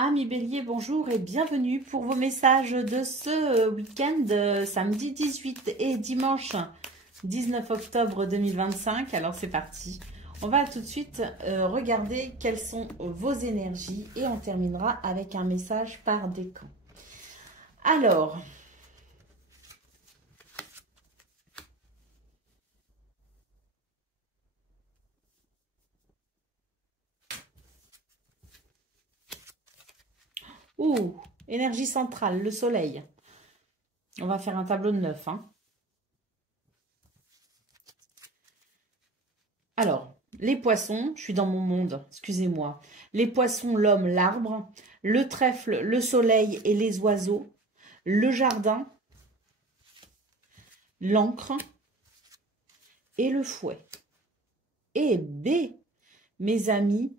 Amis Bélier, bonjour et bienvenue pour vos messages de ce week-end, samedi 18 et dimanche 19 octobre 2025. Alors c'est parti, on va tout de suite regarder quelles sont vos énergies et on terminera avec un message par décan. Alors, énergie centrale, le soleil. On va faire un tableau de 9. Alors, les poissons, je suis dans mon monde, excusez-moi. Les poissons, l'homme, l'arbre, le trèfle, le soleil et les oiseaux, le jardin, l'encre et le fouet. Et B, mes amis,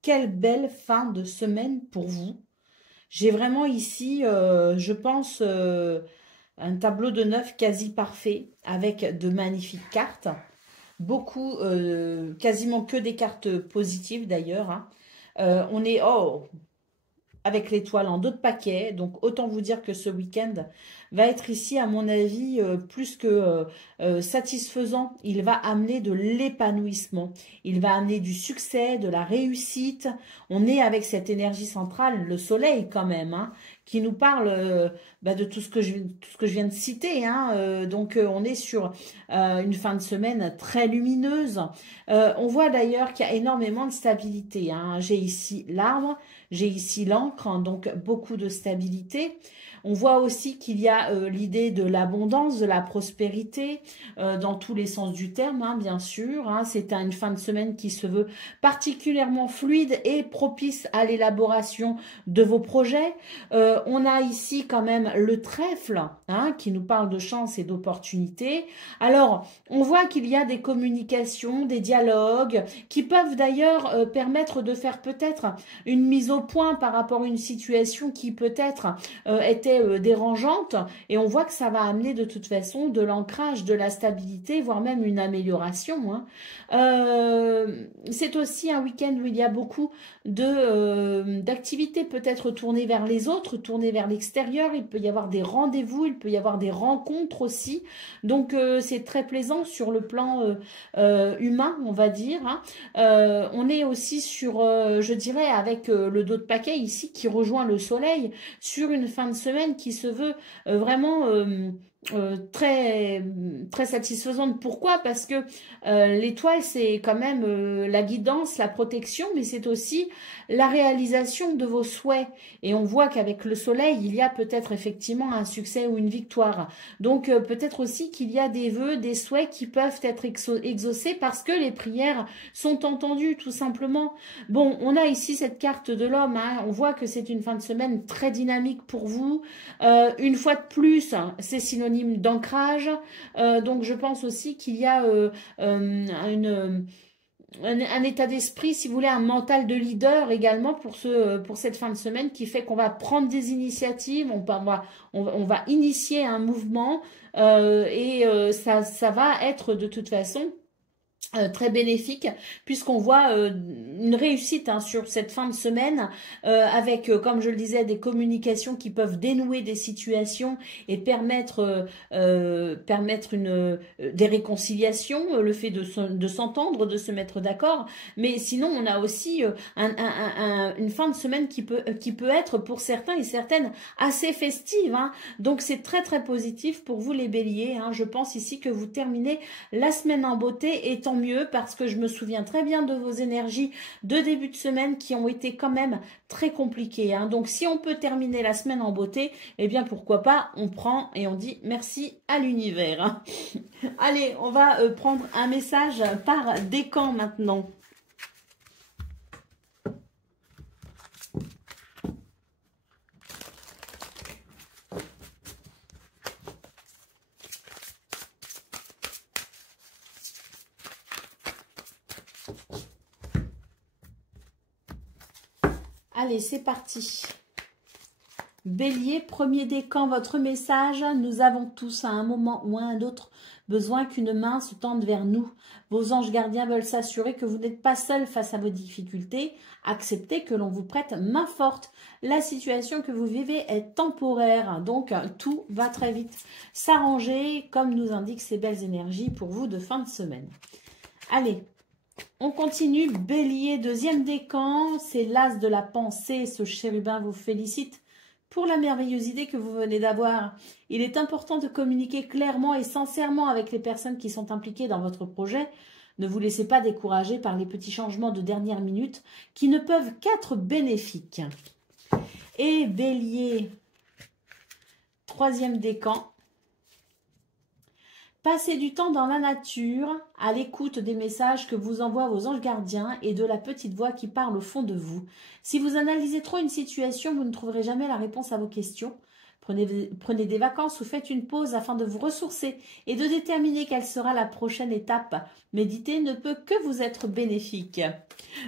quelle belle fin de semaine pour vous. J'ai vraiment ici, je pense, un tableau de 9 quasi parfait avec de magnifiques cartes. Beaucoup, quasiment que des cartes positives d'ailleurs. On est avec l'étoile en 2 de paquet. Donc, autant vous dire que ce week-end va être ici, à mon avis, plus que satisfaisant. Il va amener de l'épanouissement. Il va amener du succès, de la réussite. On est avec cette énergie centrale, le soleil quand même, qui nous parle de tout ce que je viens de citer. Donc, on est sur une fin de semaine très lumineuse. On voit d'ailleurs qu'il y a énormément de stabilité. J'ai ici l'arbre. J'ai ici l'encre, donc beaucoup de stabilité. On voit aussi qu'il y a l'idée de l'abondance, de la prospérité, dans tous les sens du terme, bien sûr. C'est une fin de semaine qui se veut particulièrement fluide et propice à l'élaboration de vos projets. On a ici quand même le trèfle, qui nous parle de chance et d'opportunité. Alors, on voit qu'il y a des communications, des dialogues, qui peuvent d'ailleurs permettre de faire peut-être une mise au point par rapport à une situation qui peut-être était dérangeante, et on voit que ça va amener de toute façon de l'ancrage, de la stabilité, voire même une amélioration. C'est aussi un week-end où il y a beaucoup d'activités peut-être tournées vers les autres, tournées vers l'extérieur. Il peut y avoir des rendez-vous, il peut y avoir des rencontres aussi. Donc c'est très plaisant sur le plan humain, on va dire. On est aussi sur, je dirais, avec le dos de paquet ici qui rejoint le soleil, sur une fin de semaine qui se veut vraiment très, très satisfaisante. Pourquoi? Parce que l'étoile, c'est quand même la guidance, la protection, mais c'est aussi la réalisation de vos souhaits. Et on voit qu'avec le soleil, il y a peut-être effectivement un succès ou une victoire. Donc peut-être aussi qu'il y a des vœux, des souhaits qui peuvent être exaucés parce que les prières sont entendues, tout simplement. Bon, on a ici cette carte de l'homme. On voit que c'est une fin de semaine très dynamique pour vous. Une fois de plus, c'est synonyme d'ancrage. Donc je pense aussi qu'il y a un état d'esprit, si vous voulez, un mental de leader également pour cette fin de semaine qui fait qu'on va prendre des initiatives, on va initier un mouvement ça va être de toute façon très bénéfique, puisqu'on voit une réussite sur cette fin de semaine avec, comme je le disais, des communications qui peuvent dénouer des situations et permettre des réconciliations, le fait de s'entendre, de se mettre d'accord. Mais sinon, on a aussi une fin de semaine qui peut être pour certains et certaines assez festive. Donc c'est très très positif pour vous les béliers. Je pense ici que vous terminez la semaine en beauté, et tant mieux, parce que je me souviens très bien de vos énergies de début de semaine qui ont été quand même très compliquées. Donc si on peut terminer la semaine en beauté, eh bien pourquoi pas, on prend et on dit merci à l'univers. Allez, on va prendre un message par décan maintenant. Allez, c'est parti. Bélier, premier décan, votre message. Nous avons tous à un moment ou à un autre besoin qu'une main se tende vers nous. Vos anges gardiens veulent s'assurer que vous n'êtes pas seul face à vos difficultés. Acceptez que l'on vous prête main forte. La situation que vous vivez est temporaire, donc tout va très vite s'arranger, comme nous indiquent ces belles énergies pour vous de fin de semaine. Allez, on continue. Bélier, deuxième décan, c'est l'as de la pensée. Ce chérubin vous félicite pour la merveilleuse idée que vous venez d'avoir. Il est important de communiquer clairement et sincèrement avec les personnes qui sont impliquées dans votre projet. Ne vous laissez pas décourager par les petits changements de dernière minute qui ne peuvent qu'être bénéfiques. Et Bélier, troisième décan. Passez du temps dans la nature, à l'écoute des messages que vous envoient vos anges gardiens et de la petite voix qui parle au fond de vous. Si vous analysez trop une situation, vous ne trouverez jamais la réponse à vos questions. Prenez des vacances ou faites une pause afin de vous ressourcer et de déterminer quelle sera la prochaine étape. Méditer ne peut que vous être bénéfique.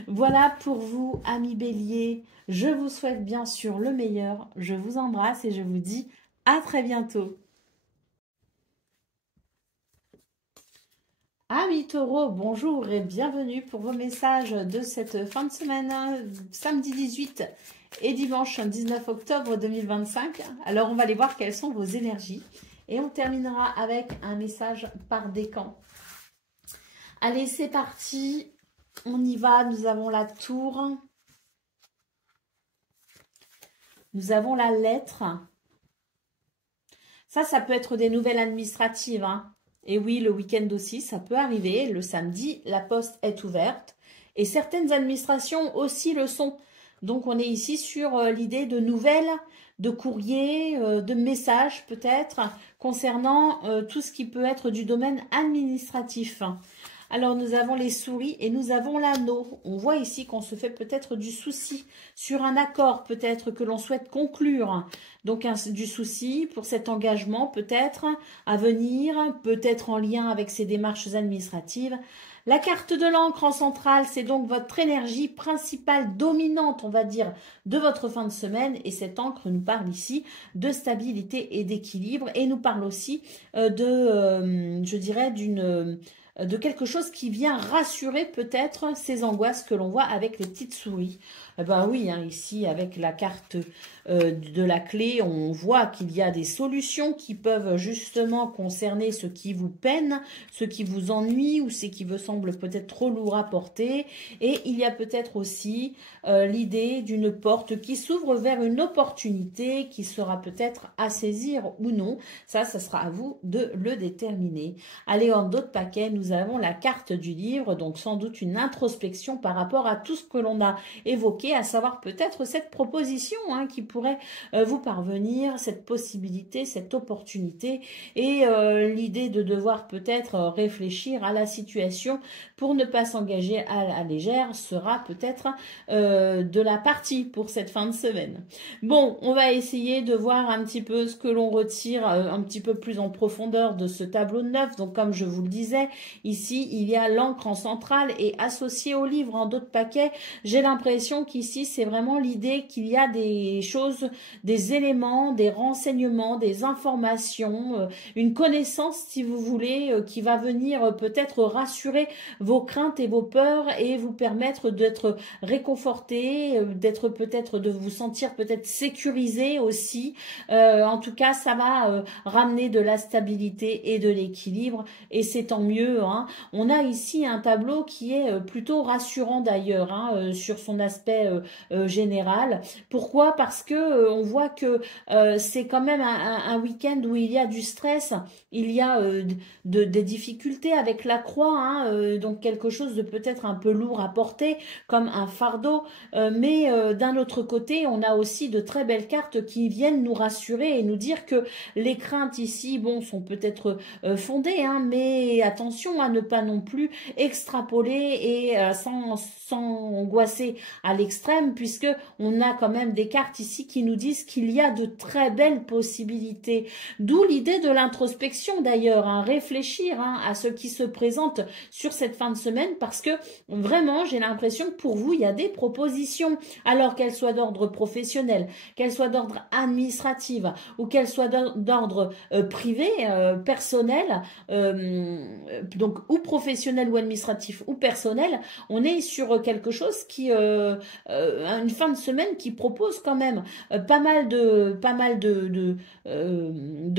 Voilà pour vous, amis Bélier. Je vous souhaite bien sûr le meilleur. Je vous embrasse et je vous dis à très bientôt. Amis Taureau, bonjour et bienvenue pour vos messages de cette fin de semaine, samedi 18 et dimanche 19 octobre 2025. Alors on va aller voir quelles sont vos énergies et on terminera avec un message par décan. Allez, c'est parti, on y va. Nous avons la tour, nous avons la lettre. Ça peut être des nouvelles administratives, hein. Et oui, le week-end aussi, ça peut arriver. Le samedi, la poste est ouverte. Et certaines administrations aussi le sont. Donc, on est ici sur l'idée de nouvelles, de courriers, de messages peut-être, concernant tout ce qui peut être du domaine administratif. Alors, nous avons les souris et nous avons l'anneau. On voit ici qu'on se fait peut-être du souci sur un accord peut-être que l'on souhaite conclure. Donc, du souci pour cet engagement peut-être à venir, peut-être en lien avec ces démarches administratives. La carte de l'encre en centrale, c'est donc votre énergie principale dominante, on va dire, de votre fin de semaine. Et cette encre nous parle ici de stabilité et d'équilibre. Et nous parle aussi je dirais, de quelque chose qui vient rassurer peut-être ces angoisses que l'on voit avec les petites souris. Ben oui, hein, ici avec la carte de la clé, on voit qu'il y a des solutions qui peuvent justement concerner ce qui vous peine, ce qui vous ennuie ou ce qui vous semble peut-être trop lourd à porter. Et il y a peut-être aussi l'idée d'une porte qui s'ouvre vers une opportunité qui sera peut-être à saisir ou non. Ça sera à vous de le déterminer. Allez, en d'autres paquets, nous avons la carte du livre, donc sans doute une introspection par rapport à tout ce que l'on a évoqué, à savoir peut-être cette proposition qui pourrait vous parvenir, cette possibilité, cette opportunité et l'idée de devoir peut-être réfléchir à la situation pour ne pas s'engager à la légère sera peut-être de la partie pour cette fin de semaine. Bon, on va essayer de voir un petit peu ce que l'on retire un petit peu plus en profondeur de ce tableau de 9. Donc comme je vous le disais, ici il y a l'encre en centrale et associée au livre en d'autres paquets, j'ai l'impression qu'ici c'est vraiment l'idée qu'il y a des choses, des éléments, des renseignements, des informations, une connaissance si vous voulez, qui va venir peut-être rassurer vos craintes et vos peurs et vous permettre d'être réconforté, d'être peut-être, de vous sentir peut-être sécurisé aussi. En tout cas, ça va ramener de la stabilité et de l'équilibre et c'est tant mieux. On a ici un tableau qui est plutôt rassurant d'ailleurs sur son aspect général. Pourquoi? Parce que on voit que c'est quand même un week-end où il y a du stress, il y a des difficultés avec la croix, donc quelque chose de peut-être un peu lourd à porter, comme un fardeau, mais d'un autre côté, on a aussi de très belles cartes qui viennent nous rassurer et nous dire que les craintes ici, bon, sont peut-être fondées, mais attention à ne pas non plus extrapoler et sans angoisser à l'extrême, puisque on a quand même des cartes ici qui nous disent qu'il y a de très belles possibilités. D'où l'idée de l'introspection d'ailleurs, hein, réfléchir à ce qui se présente sur cette fin de semaine, parce que vraiment j'ai l'impression que pour vous il y a des propositions, alors qu'elles soient d'ordre professionnel, qu'elles soient d'ordre administratif ou qu'elles soient d'ordre privé, personnel, donc ou professionnel ou administratif ou personnel. On est sur quelque chose qui une fin de semaine qui propose quand même pas mal de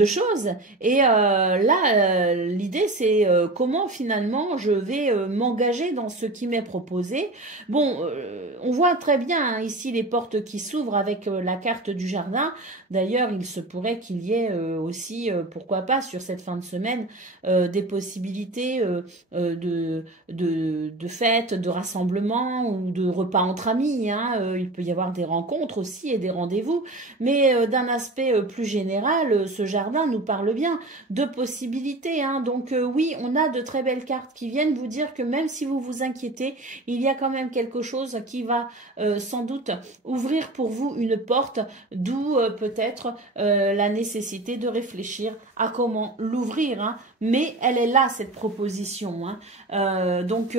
choses. Et là, l'idée c'est comment finalement je vais m'engager dans ce qui m'est proposé. Bon, on voit très bien hein, ici les portes qui s'ouvrent avec la carte du jardin. D'ailleurs, il se pourrait qu'il y ait aussi, pourquoi pas, sur cette fin de semaine, des possibilités de fêtes, de rassemblements ou de repas entre amis. Hein. Il peut y avoir des rencontres aussi et des rendez-vous. Mais d'un aspect plus général, ce jardin nous parle bien de possibilités. Hein. Donc oui, on a de très belles cartes qui viennent vous dire que même si vous vous inquiétez, il y a quand même quelque chose qui va sans doute ouvrir pour vous une porte, d'où peut-être la nécessité de réfléchir à comment l'ouvrir. Hein. Mais elle est là, cette proposition. Hein. Donc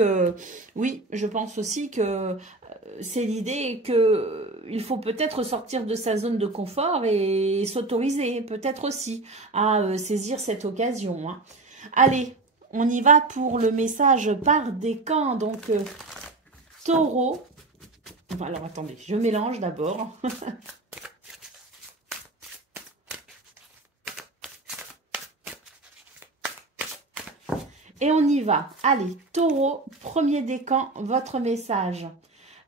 oui, je pense aussi que c'est l'idée qu'il faut peut-être sortir de sa zone de confort et s'autoriser peut-être aussi à saisir cette occasion. Hein. Allez, on y va pour le message par décan. Donc, taureau. Enfin, alors, attendez, je mélange d'abord. Et on y va. Allez, taureau, premier décan, votre message.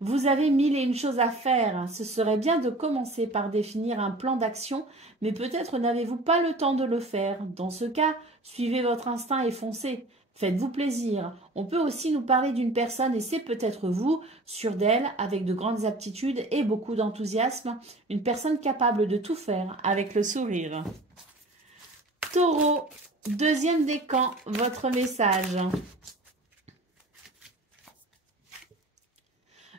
Vous avez mille et une choses à faire. Ce serait bien de commencer par définir un plan d'action, mais peut-être n'avez-vous pas le temps de le faire. Dans ce cas, suivez votre instinct et foncez. Faites-vous plaisir. On peut aussi nous parler d'une personne, et c'est peut-être vous, sûre d'elle, avec de grandes aptitudes et beaucoup d'enthousiasme, une personne capable de tout faire avec le sourire. Taureau, deuxième décan, votre message.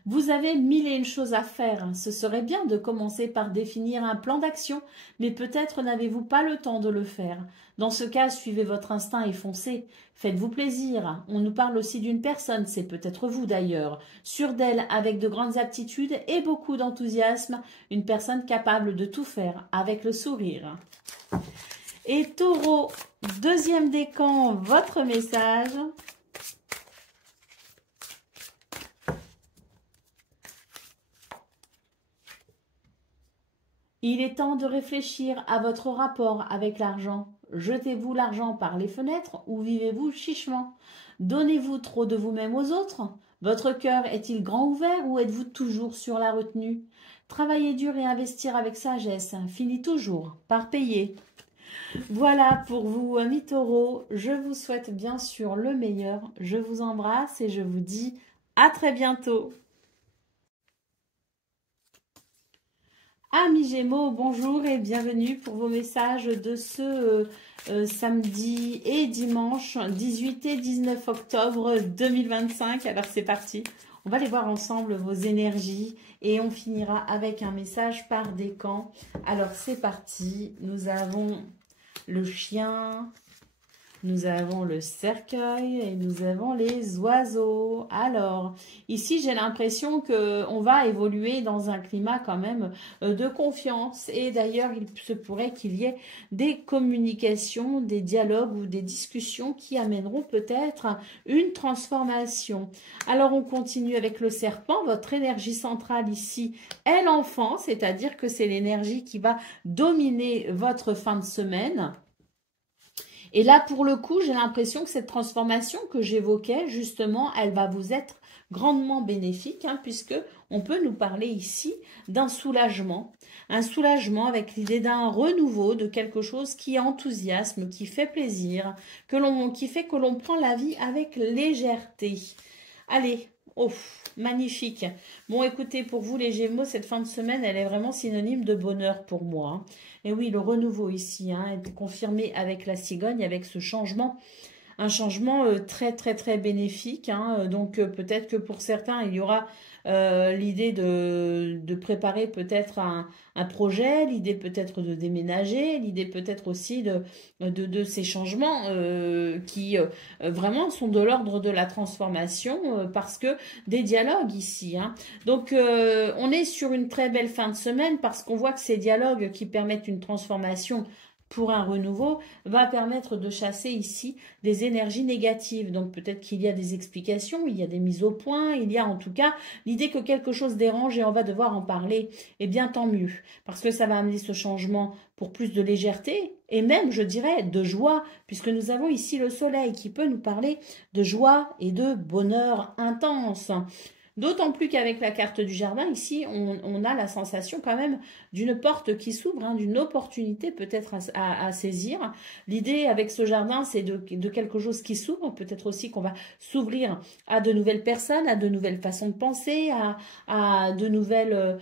Vous avez mille et une choses à faire. Ce serait bien de commencer par définir un plan d'action, mais peut-être n'avez-vous pas le temps de le faire. Dans ce cas, suivez votre instinct et foncez. Faites-vous plaisir. On nous parle aussi d'une personne, c'est peut-être vous d'ailleurs, sûre d'elle, avec de grandes aptitudes et beaucoup d'enthousiasme, une personne capable de tout faire avec le sourire. Et Taureau, deuxième décan, votre message. Il est temps de réfléchir à votre rapport avec l'argent. Jetez-vous l'argent par les fenêtres ou vivez-vous chichement? Donnez-vous trop de vous-même aux autres? Votre cœur est-il grand ouvert ou êtes-vous toujours sur la retenue? Travailler dur et investir avec sagesse finit toujours par payer. Voilà pour vous, amis taureaux. Je vous souhaite bien sûr le meilleur. Je vous embrasse et je vous dis à très bientôt. Amis Gémeaux, bonjour et bienvenue pour vos messages de ce samedi et dimanche 18 et 19 octobre 2025. Alors c'est parti, on va aller voir ensemble vos énergies et on finira avec un message par décan. Alors c'est parti, nous avons le chien, nous avons le cercueil et nous avons les oiseaux. Alors, ici, j'ai l'impression qu'on va évoluer dans un climat quand même de confiance. Et d'ailleurs, il se pourrait qu'il y ait des communications, des dialogues ou des discussions qui amèneront peut-être une transformation. Alors, on continue avec le serpent. Votre énergie centrale ici est l'enfant, c'est-à-dire que c'est l'énergie qui va dominer votre fin de semaine. Et là, pour le coup, j'ai l'impression que cette transformation que j'évoquais, justement, elle va vous être grandement bénéfique, hein, puisque on peut nous parler ici d'un soulagement. Un soulagement avec l'idée d'un renouveau, de quelque chose qui enthousiasme, qui fait plaisir, qui fait que l'on prend la vie avec légèreté. Allez, oh, magnifique. Bon, écoutez, pour vous les Gémeaux, cette fin de semaine, elle est vraiment synonyme de bonheur pour moi. Hein. Et oui, le renouveau ici est confirmé avec la cigogne, avec ce changement. Un changement très, très, très bénéfique. Hein. Donc, peut-être que pour certains, il y aura l'idée de préparer peut-être un projet, l'idée peut-être de déménager, l'idée peut-être aussi de ces changements qui vraiment sont de l'ordre de la transformation parce que des dialogues ici. Hein. Donc on est sur une très belle fin de semaine parce qu'on voit que ces dialogues qui permettent une transformation pour un renouveau, va permettre de chasser ici des énergies négatives. Donc peut-être qu'il y a des explications, il y a des mises au point, il y a en tout cas l'idée que quelque chose dérange et on va devoir en parler. Eh bien tant mieux, parce que ça va amener ce changement pour plus de légèreté et même, je dirais, de joie, puisque nous avons ici le soleil qui peut nous parler de joie et de bonheur intense. D'autant plus qu'avec la carte du jardin, ici, on a la sensation quand même d'une porte qui s'ouvre, hein, d'une opportunité peut-être à saisir. L'idée avec ce jardin, c'est de quelque chose qui s'ouvre, peut-être aussi qu'on va s'ouvrir à de nouvelles personnes, à de nouvelles façons de penser, à de nouvelles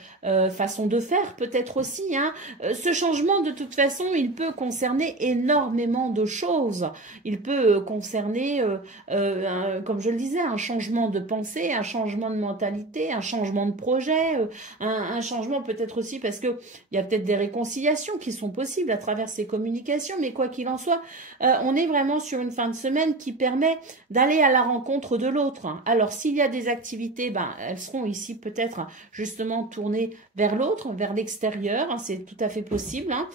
façons de faire, peut-être aussi. Hein. Ce changement, de toute façon, il peut concerner énormément de choses. Il peut concerner, comme je le disais, un changement de pensée, un changement de mentalité, un changement de projet, un changement peut-être aussi parce que il y a peut-être des réconciliations qui sont possibles à travers ces communications, mais quoi qu'il en soit, on est vraiment sur une fin de semaine qui permet d'aller à la rencontre de l'autre. Alors s'il y a des activités, ben, elles seront ici peut-être justement tournées vers l'autre, vers l'extérieur, hein, c'est tout à fait possible. Hein.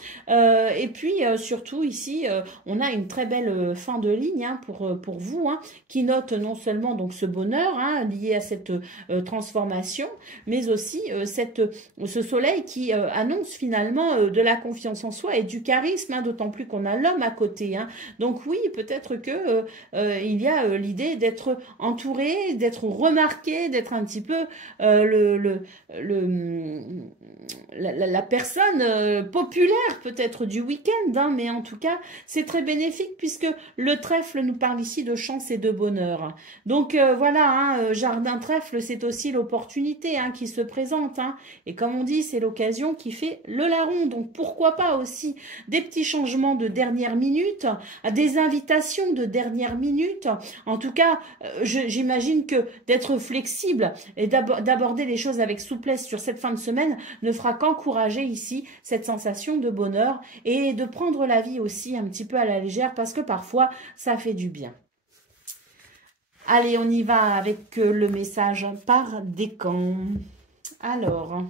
Et puis surtout ici, on a une très belle fin de ligne hein, pour vous, hein, qui note non seulement donc ce bonheur hein, lié à cette transformation, mais aussi ce soleil qui annonce finalement de la confiance en soi et du charisme, hein, d'autant plus qu'on a l'homme à côté. Hein. Donc oui, peut-être que il y a l'idée d'être entouré, d'être remarqué, d'être un petit peu la personne populaire peut-être du week-end, hein, mais en tout cas, c'est très bénéfique puisque le trèfle nous parle ici de chance et de bonheur. Donc voilà, hein, jardin trèfle, c'est aussi l'opportunité hein, qui se présente. Hein, et comme on dit, c'est l'occasion qui fait le larron. Donc pourquoi pas aussi des petits changements de dernière minute, des invitations de dernière minute. En tout cas, j'imagine que d'être flexible et d'aborder les choses avec souplesse sur cette fin de semaine ne fera qu'encourager ici cette sensation de bonheur et de prendre la vie aussi un petit peu à la légère parce que parfois ça fait du bien. Allez, on y va avec le message par décan. Alors,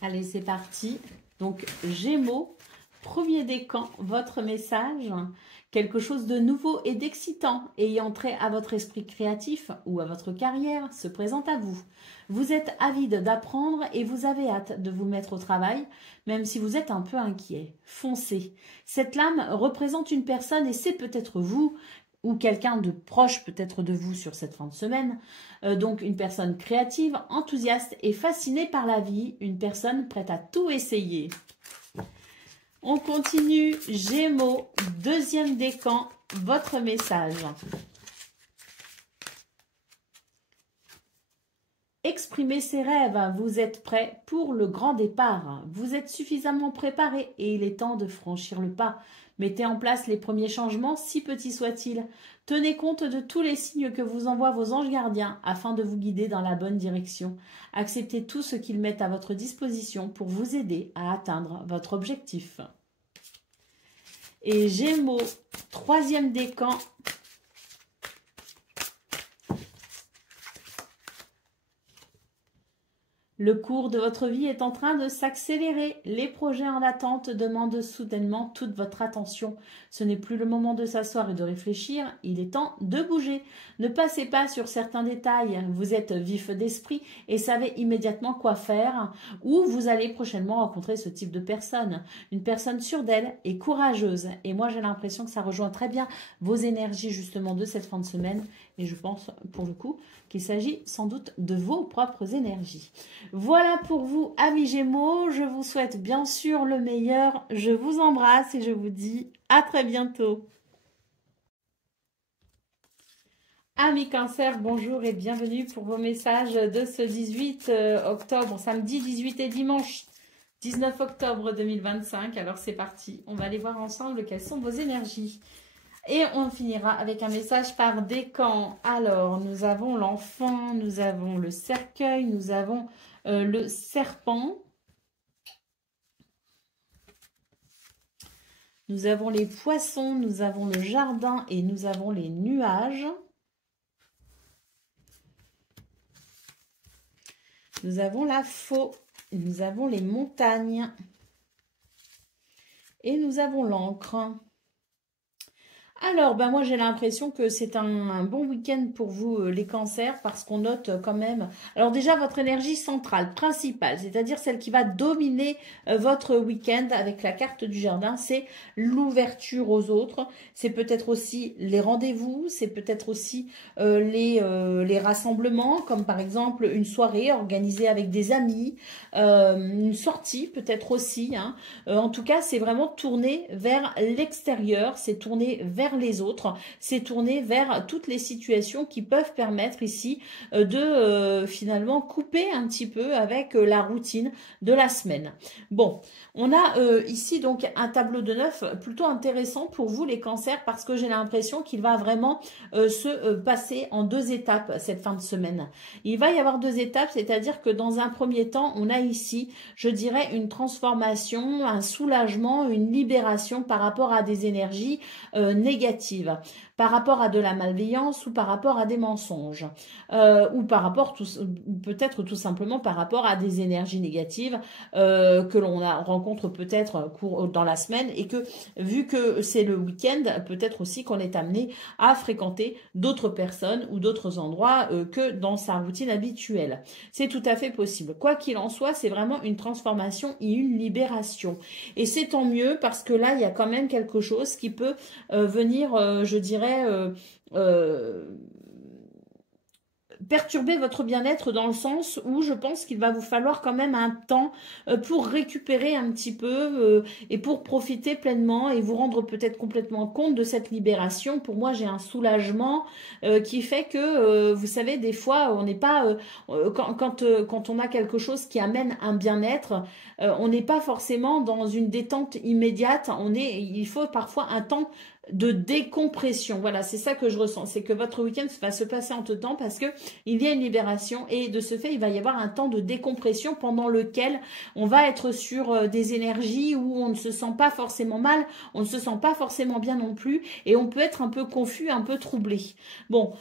allez, c'est parti. Donc, Gémeaux, premier décan, votre message. Quelque chose de nouveau et d'excitant ayant trait à votre esprit créatif ou à votre carrière se présente à vous. Vous êtes avide d'apprendre et vous avez hâte de vous mettre au travail, même si vous êtes un peu inquiet. Foncez. Cette lame représente une personne et c'est peut-être vous ou quelqu'un de proche peut-être de vous sur cette fin de semaine. Donc une personne créative, enthousiaste et fascinée par la vie, une personne prête à tout essayer. On continue, Gémeaux, deuxième décan, votre message. Exprimez ses rêves, vous êtes prêt pour le grand départ. Vous êtes suffisamment préparé et il est temps de franchir le pas. Mettez en place les premiers changements, si petits soient-ils. Tenez compte de tous les signes que vous envoient vos anges gardiens afin de vous guider dans la bonne direction. Acceptez tout ce qu'ils mettent à votre disposition pour vous aider à atteindre votre objectif. Et Gémeaux, troisième décan. Le cours de votre vie est en train de s'accélérer. Les projets en attente demandent soudainement toute votre attention. Ce n'est plus le moment de s'asseoir et de réfléchir, il est temps de bouger. Ne passez pas sur certains détails. Vous êtes vif d'esprit et savez immédiatement quoi faire ou vous allez prochainement rencontrer ce type de personne. Une personne sûre d'elle et courageuse. Et moi, j'ai l'impression que ça rejoint très bien vos énergies justement de cette fin de semaine. Et je pense pour le coup qu'il s'agit sans doute de vos propres énergies. Voilà pour vous, amis Gémeaux. Je vous souhaite bien sûr le meilleur. Je vous embrasse et je vous dis à très bientôt. Amis Cancer, bonjour et bienvenue pour vos messages de ce 18 octobre, samedi 18 et dimanche 19 octobre 2025. Alors c'est parti, on va aller voir ensemble quelles sont vos énergies. Et on finira avec un message par décan. Alors, nous avons l'enfant, nous avons le cercueil, nous avons le serpent. Nous avons les poissons, nous avons le jardin et nous avons les nuages. Nous avons la faux, nous avons les montagnes et nous avons l'encre. Alors, ben moi j'ai l'impression que c'est un bon week-end pour vous les cancers parce qu'on note quand même... Alors déjà votre énergie centrale, principale, c'est-à-dire celle qui va dominer votre week-end avec la carte du jardin, c'est l'ouverture aux autres. C'est peut-être aussi les rendez-vous, c'est peut-être aussi les rassemblements, comme par exemple une soirée organisée avec des amis, une sortie peut-être aussi. Hein. En tout cas, c'est vraiment tourné vers l'extérieur, c'est tourné vers les autres, c'est tourné vers toutes les situations qui peuvent permettre ici de finalement couper un petit peu avec la routine de la semaine. Bon, on a ici donc un tableau de 9 plutôt intéressant pour vous les cancers parce que j'ai l'impression qu'il va vraiment se passer en deux étapes cette fin de semaine. Il va y avoir deux étapes, c'est-à-dire que dans un premier temps, on a ici, je dirais, une transformation, un soulagement, une libération par rapport à des énergies négatives, par rapport à de la malveillance ou par rapport à des mensonges, ou par rapport, peut-être tout simplement par rapport à des énergies négatives que l'on rencontre peut-être dans la semaine et que, vu que c'est le week-end, peut-être aussi qu'on est amené à fréquenter d'autres personnes ou d'autres endroits que dans sa routine habituelle. C'est tout à fait possible. Quoi qu'il en soit, c'est vraiment une transformation et une libération. Et c'est tant mieux parce que là, il y a quand même quelque chose qui peut venir, je dirais, perturber votre bien-être dans le sens où je pense qu'il va vous falloir quand même un temps pour récupérer un petit peu et pour profiter pleinement et vous rendre peut-être complètement compte de cette libération. Pour moi, j'ai un soulagement qui fait que, vous savez, des fois, on n'est pas... quand on a quelque chose qui amène un bien-être, on n'est pas forcément dans une détente immédiate. Il faut parfois un temps de décompression. Voilà, c'est ça que je ressens. C'est que votre week-end va se passer en tout temps parce que il y a une libération et de ce fait, il va y avoir un temps de décompression pendant lequel on va être sur des énergies où on ne se sent pas forcément mal, on ne se sent pas forcément bien non plus et on peut être un peu confus, un peu troublé. Bon,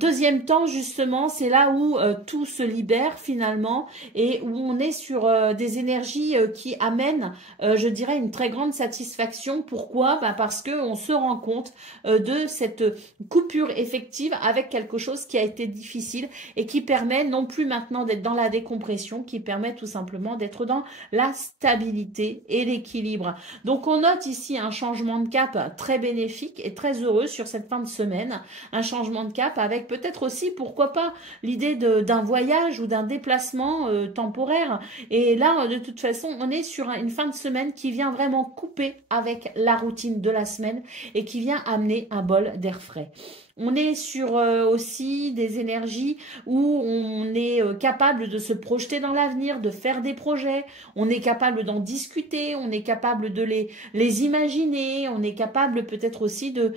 deuxième temps, justement, c'est là où tout se libère finalement et où on est sur des énergies qui amènent, je dirais, une très grande satisfaction. Pourquoi? Parce que on se rend compte de cette coupure effective avec quelque chose qui a été difficile et qui permet non plus maintenant d'être dans la décompression, qui permet tout simplement d'être dans la stabilité et l'équilibre. Donc on note ici un changement de cap très bénéfique et très heureux sur cette fin de semaine, un changement de cap avec peut-être aussi, pourquoi pas, l'idée d'un voyage ou d'un déplacement temporaire. Et là, de toute façon, on est sur une fin de semaine qui vient vraiment couper avec la routine de la semaine et qui vient amener un bol d'air frais. On est sur aussi des énergies où on est capable de se projeter dans l'avenir, de faire des projets, on est capable d'en discuter, on est capable de les imaginer, on est capable peut-être aussi de...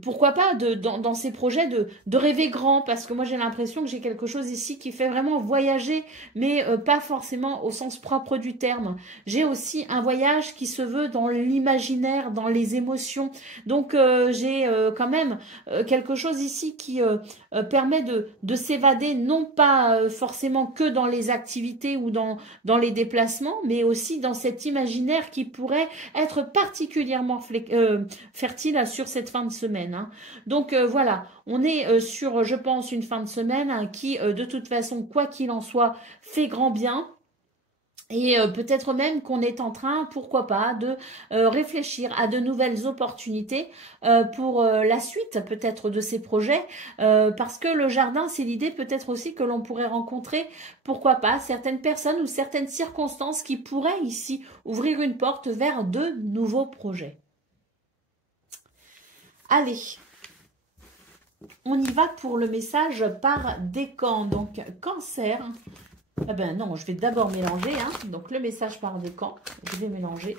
pourquoi pas dans ces projets de rêver grand, parce que moi j'ai l'impression que j'ai quelque chose ici qui fait vraiment voyager, mais pas forcément au sens propre du terme. J'ai aussi un voyage qui se veut dans l'imaginaire, dans les émotions. Donc j'ai quand même quelque chose ici qui permet de s'évader, non pas forcément que dans les activités ou dans les déplacements, mais aussi dans cet imaginaire qui pourrait être particulièrement fertile sur cette fin de semaine. Hein. Donc voilà, on est sur, je pense, une fin de semaine hein, qui, de toute façon, quoi qu'il en soit, fait grand bien. Et peut-être même qu'on est en train, pourquoi pas, de réfléchir à de nouvelles opportunités pour la suite peut-être de ces projets. Parce que le jardin, c'est l'idée peut-être aussi que l'on pourrait rencontrer, pourquoi pas, certaines personnes ou certaines circonstances qui pourraient ici ouvrir une porte vers de nouveaux projets. Allez, on y va pour le message par décan. Donc, Cancer. Ah ben non, je vais d'abord mélanger. Hein. Donc, le message par décan, je vais mélanger.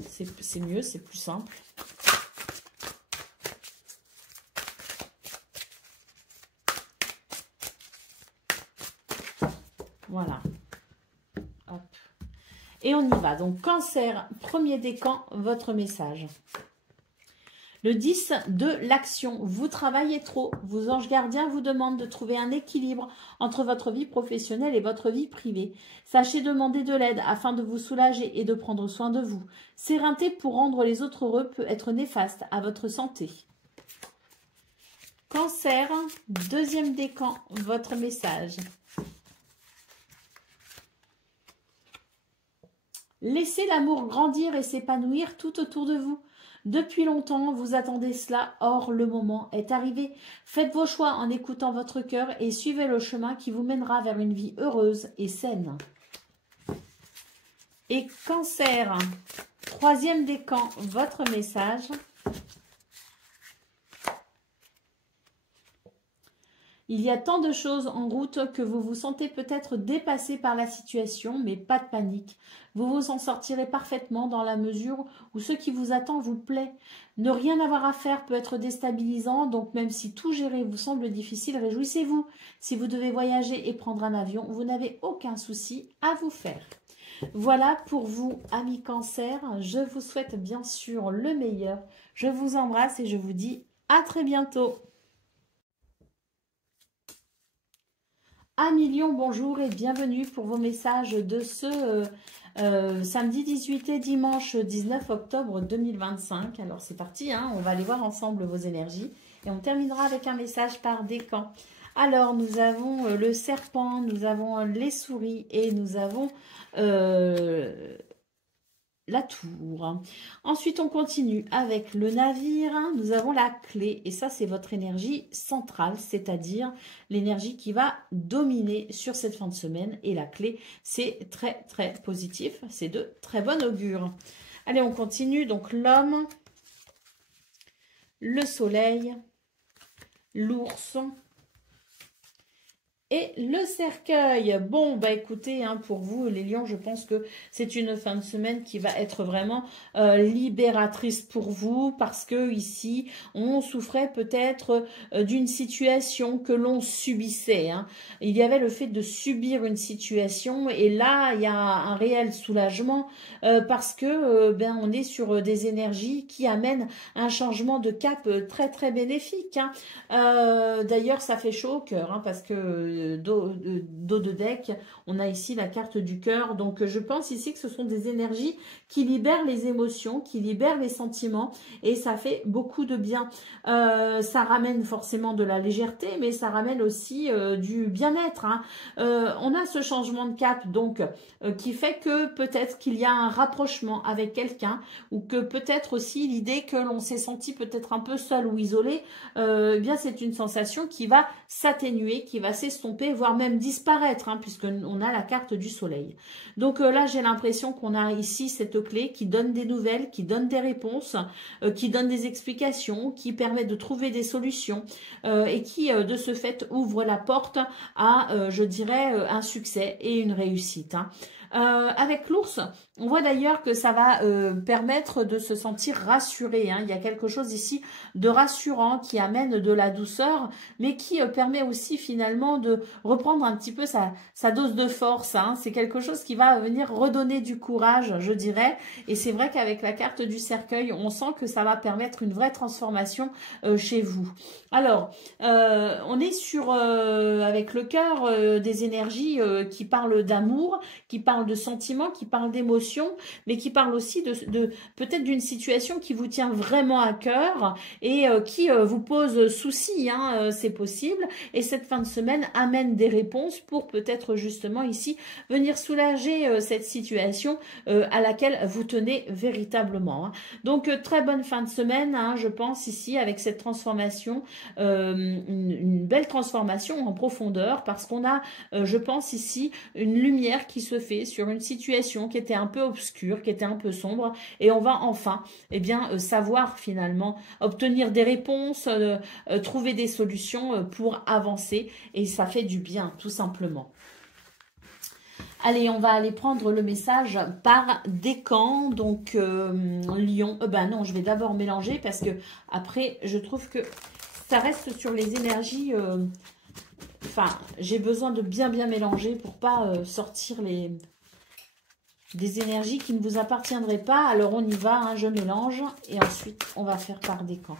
C'est mieux, c'est plus simple. Voilà. Hop. Et on y va. Donc, Cancer, premier décan, votre message. Le 10 de l'action. Vous travaillez trop. Vos anges gardiens vous demandent de trouver un équilibre entre votre vie professionnelle et votre vie privée. Sachez demander de l'aide afin de vous soulager et de prendre soin de vous. S'éreinter pour rendre les autres heureux peut être néfaste à votre santé. Cancer, deuxième décan, votre message. Laissez l'amour grandir et s'épanouir tout autour de vous. Depuis longtemps, vous attendez cela, or le moment est arrivé. Faites vos choix en écoutant votre cœur et suivez le chemin qui vous mènera vers une vie heureuse et saine. Et Cancer, troisième décan, votre message. Il y a tant de choses en route que vous vous sentez peut-être dépassé par la situation, mais pas de panique. Vous vous en sortirez parfaitement dans la mesure où ce qui vous attend vous plaît. Ne rien avoir à faire peut être déstabilisant, donc même si tout gérer vous semble difficile, réjouissez-vous. Si vous devez voyager et prendre un avion, vous n'avez aucun souci à vous faire. Voilà pour vous, amis Cancer. Je vous souhaite bien sûr le meilleur. Je vous embrasse et je vous dis à très bientôt. Amis Lion, bonjour et bienvenue pour vos messages de ce samedi 18 et dimanche 19 octobre 2025. Alors c'est parti, hein, on va aller voir ensemble vos énergies et on terminera avec un message par décan. Alors nous avons le serpent, nous avons les souris et nous avons la tour. Ensuite, on continue avec le navire. Nous avons la clé. Et ça, c'est votre énergie centrale, c'est-à-dire l'énergie qui va dominer sur cette fin de semaine. Et la clé, c'est très, très positif. C'est de très bon augure. Allez, on continue. Donc, l'homme, le soleil, l'ours et le cercueil. Bon, bah écoutez, hein, pour vous, les lions, je pense que c'est une fin de semaine qui va être vraiment libératrice pour vous parce que ici, on souffrait peut-être d'une situation que l'on subissait. Hein. Il y avait le fait de subir une situation et là, il y a un réel soulagement parce que ben, on est sur des énergies qui amènent un changement de cap très, très bénéfique. Hein. D'ailleurs, ça fait chaud au cœur hein, parce que dos de deck, on a ici la carte du cœur. Donc, je pense ici que ce sont des énergies qui libèrent les émotions, qui libèrent les sentiments et ça fait beaucoup de bien. Ça ramène forcément de la légèreté, mais ça ramène aussi du bien-être. Hein. On a ce changement de cap donc qui fait que peut-être qu'il y a un rapprochement avec quelqu'un ou que peut-être aussi l'idée que l'on s'est senti peut-être un peu seul ou isolé, eh bien c'est une sensation qui va s'atténuer, qui va s'estomper, voire même disparaître, hein, puisqu'on a la carte du soleil. Donc là, j'ai l'impression qu'on a ici cette clé qui donne des nouvelles, qui donne des réponses, qui donne des explications, qui permet de trouver des solutions et qui, de ce fait, ouvre la porte à, je dirais, un succès et une réussite. Hein. Avec l'ours, on voit d'ailleurs que ça va permettre de se sentir rassuré. Hein. Il y a quelque chose ici de rassurant qui amène de la douceur, mais qui permet aussi finalement de reprendre un petit peu sa dose de force. Hein. C'est quelque chose qui va venir redonner du courage, je dirais. Et c'est vrai qu'avec la carte du cercueil, on sent que ça va permettre une vraie transformation chez vous. Alors, on est sur, avec le cœur, des énergies qui parlent d'amour, qui parlent de sentiments, qui parlent d'émotions, mais qui parlent aussi de peut-être d'une situation qui vous tient vraiment à cœur et qui vous pose souci, hein, c'est possible. Et cette fin de semaine amène des réponses pour peut-être justement ici venir soulager cette situation à laquelle vous tenez véritablement. Hein. Donc très bonne fin de semaine, hein, je pense ici avec cette transformation, une belle transformation en profondeur parce qu'on a, je pense ici, une lumière qui se fait sur une situation qui était un peu obscure, qui était un peu sombre, et on va enfin, eh bien, savoir finalement obtenir des réponses, trouver des solutions pour avancer, et ça fait du bien, tout simplement. Allez, on va aller prendre le message par décan. Donc, Lion. Ben non, je vais d'abord mélanger parce que après, je trouve que ça reste sur les énergies. Enfin, j'ai besoin de bien mélanger pour pas sortir des énergies qui ne vous appartiendraient pas. Alors, on y va. Hein, je mélange et ensuite, on va faire par décan.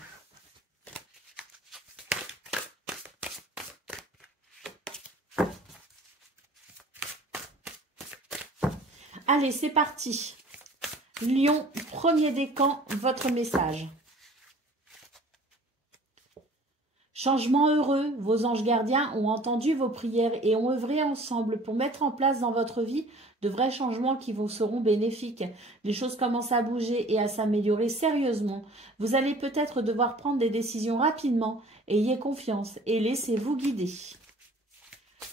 Allez, c'est parti. Lion, premier décan, votre message. Changement heureux, vos anges gardiens ont entendu vos prières et ont œuvré ensemble pour mettre en place dans votre vie de vrais changements qui vous seront bénéfiques. Les choses commencent à bouger et à s'améliorer sérieusement. Vous allez peut-être devoir prendre des décisions rapidement. Ayez confiance et laissez-vous guider.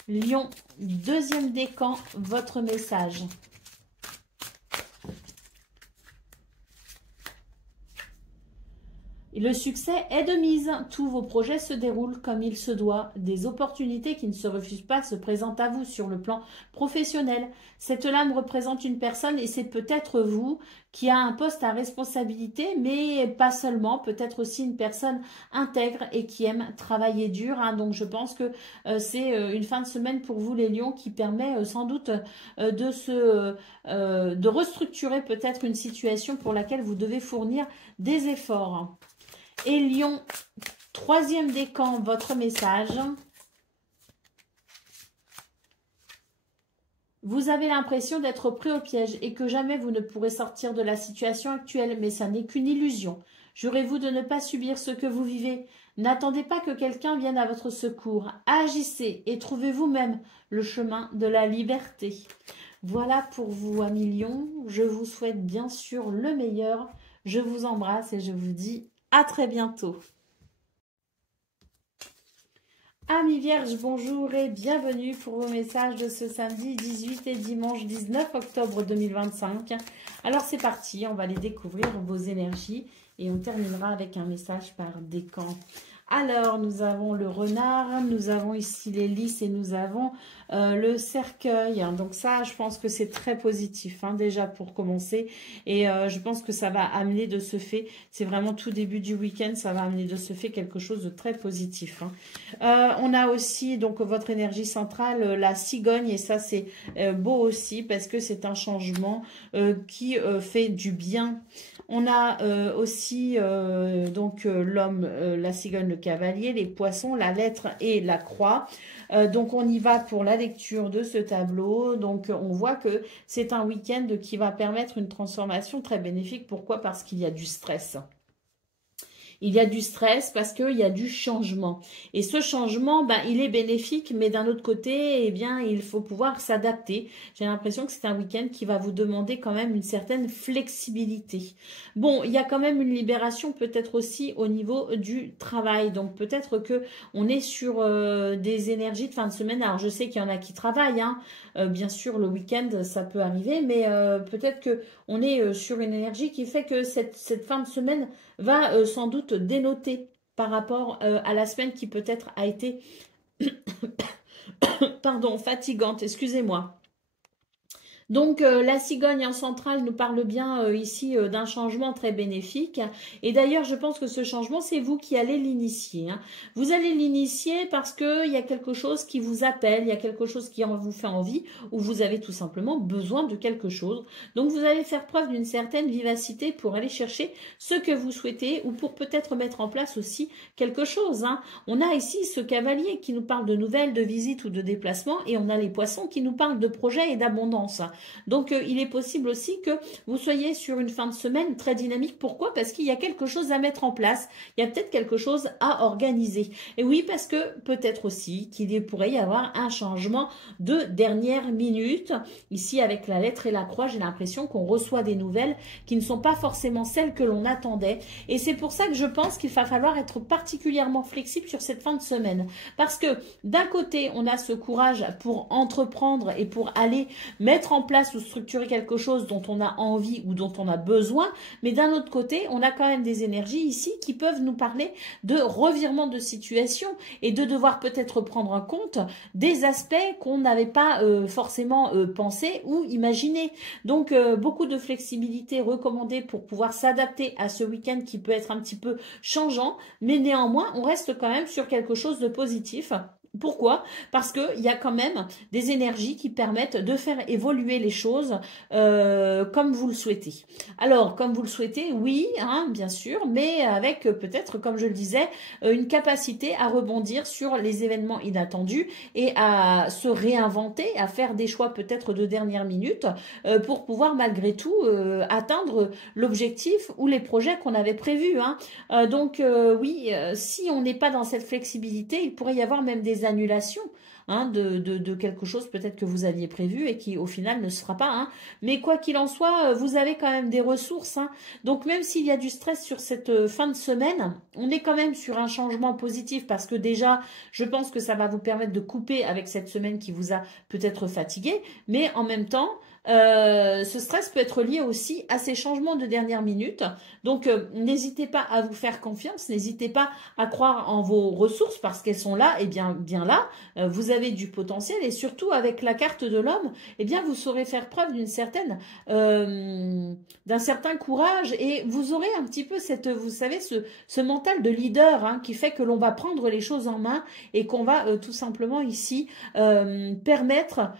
Lion, deuxième décan, votre message. Le succès est de mise. Tous vos projets se déroulent comme il se doit. Des opportunités qui ne se refusent pas se présentent à vous sur le plan professionnel. Cette lame représente une personne et c'est peut-être vous qui a un poste à responsabilité, mais pas seulement, peut-être aussi une personne intègre et qui aime travailler dur. Hein. Donc je pense que c'est une fin de semaine pour vous les lions qui permet sans doute de restructurer peut-être une situation pour laquelle vous devez fournir des efforts. Et Lion, troisième décan, votre message. Vous avez l'impression d'être pris au piège et que jamais vous ne pourrez sortir de la situation actuelle, mais ça n'est qu'une illusion. Jurez-vous de ne pas subir ce que vous vivez. N'attendez pas que quelqu'un vienne à votre secours. Agissez et trouvez vous-même le chemin de la liberté. Voilà pour vous, amis Lions. Je vous souhaite bien sûr le meilleur. Je vous embrasse et je vous dis à très bientôt. Amis Vierges, bonjour et bienvenue pour vos messages de ce samedi 18 et dimanche 19 octobre 2025. Alors c'est parti, on va aller découvrir vos énergies et on terminera avec un message par décan. Alors, nous avons le renard, nous avons ici les lys et nous avons le cercueil. Donc ça, je pense que c'est très positif, hein, déjà pour commencer. Et je pense que ça va amener de ce fait, c'est vraiment tout début du week-end, ça va amener de ce fait quelque chose de très positif. Hein. On a aussi donc votre énergie centrale, la cigogne, et ça c'est beau aussi parce que c'est un changement qui fait du bien. On a aussi donc l'homme, la cigogne, le cavalier, les poissons, la lettre et la croix. Donc on y va pour la lecture de ce tableau. Donc on voit que c'est un week-end qui va permettre une transformation très bénéfique. Pourquoi? Parce qu'il y a du stress. Il y a du stress parce qu'il y a du changement. Et ce changement, ben, il est bénéfique, mais d'un autre côté, eh bien, il faut pouvoir s'adapter. J'ai l'impression que c'est un week-end qui va vous demander quand même une certaine flexibilité. Bon, il y a quand même une libération peut-être aussi au niveau du travail. Donc peut-être que on est sur des énergies de fin de semaine. Alors je sais qu'il y en a qui travaillent, hein. Bien sûr, le week-end, ça peut arriver, mais peut-être que on est sur une énergie qui fait que cette fin de semaine va sans doute dénoter par rapport à la semaine qui peut-être a été pardon, fatigante, excusez-moi. Donc, la cigogne en centrale nous parle bien ici d'un changement très bénéfique. Et d'ailleurs, je pense que ce changement, c'est vous qui allez l'initier. Hein. Vous allez l'initier parce qu'il y a quelque chose qui vous appelle, il y a quelque chose qui vous fait envie, ou vous avez tout simplement besoin de quelque chose. Donc, vous allez faire preuve d'une certaine vivacité pour aller chercher ce que vous souhaitez, ou pour peut-être mettre en place aussi quelque chose. Hein. On a ici ce cavalier qui nous parle de nouvelles, de visites ou de déplacements, et on a les poissons qui nous parlent de projets et d'abondance. Donc, il est possible aussi que vous soyez sur une fin de semaine très dynamique. Pourquoi? Parce qu'il y a quelque chose à mettre en place. Il y a peut-être quelque chose à organiser. Et oui, parce que peut-être aussi qu'il pourrait y avoir un changement de dernière minute. Ici, avec la lettre et la croix, j'ai l'impression qu'on reçoit des nouvelles qui ne sont pas forcément celles que l'on attendait. Et c'est pour ça que je pense qu'il va falloir être particulièrement flexible sur cette fin de semaine. Parce que d'un côté, on a ce courage pour entreprendre et pour aller mettre en place ou structurer quelque chose dont on a envie ou dont on a besoin. Mais d'un autre côté, on a quand même des énergies ici qui peuvent nous parler de revirement de situation et de devoir peut-être prendre en compte des aspects qu'on n'avait pas forcément pensé ou imaginé. Donc, beaucoup de flexibilité recommandée pour pouvoir s'adapter à ce week-end qui peut être un petit peu changeant, mais néanmoins, on reste quand même sur quelque chose de positif. Pourquoi? Parce qu'il y a quand même des énergies qui permettent de faire évoluer les choses comme vous le souhaitez. Alors, comme vous le souhaitez, oui, hein, bien sûr, mais avec peut-être, comme je le disais, une capacité à rebondir sur les événements inattendus et à se réinventer, à faire des choix peut-être de dernière minute pour pouvoir malgré tout atteindre l'objectif ou les projets qu'on avait prévus. Hein. Donc, oui, si on n'est pas dans cette flexibilité, il pourrait y avoir même des annulation hein, de quelque chose peut-être que vous aviez prévu et qui au final ne sera pas. Hein. Mais quoi qu'il en soit, vous avez quand même des ressources. Hein. Donc même s'il y a du stress sur cette fin de semaine, on est quand même sur un changement positif parce que déjà, je pense que ça va vous permettre de couper avec cette semaine qui vous a peut-être fatigué. Mais en même temps, ce stress peut être lié aussi à ces changements de dernière minute. Donc, n'hésitez pas à vous faire confiance, n'hésitez pas à croire en vos ressources parce qu'elles sont là et bien là. Vous avez du potentiel et surtout avec la carte de l'homme, eh bien, vous saurez faire preuve d'un certain courage et vous aurez un petit peu vous savez, ce mental de leader hein, qui fait que l'on va prendre les choses en main et qu'on va tout simplement ici permettre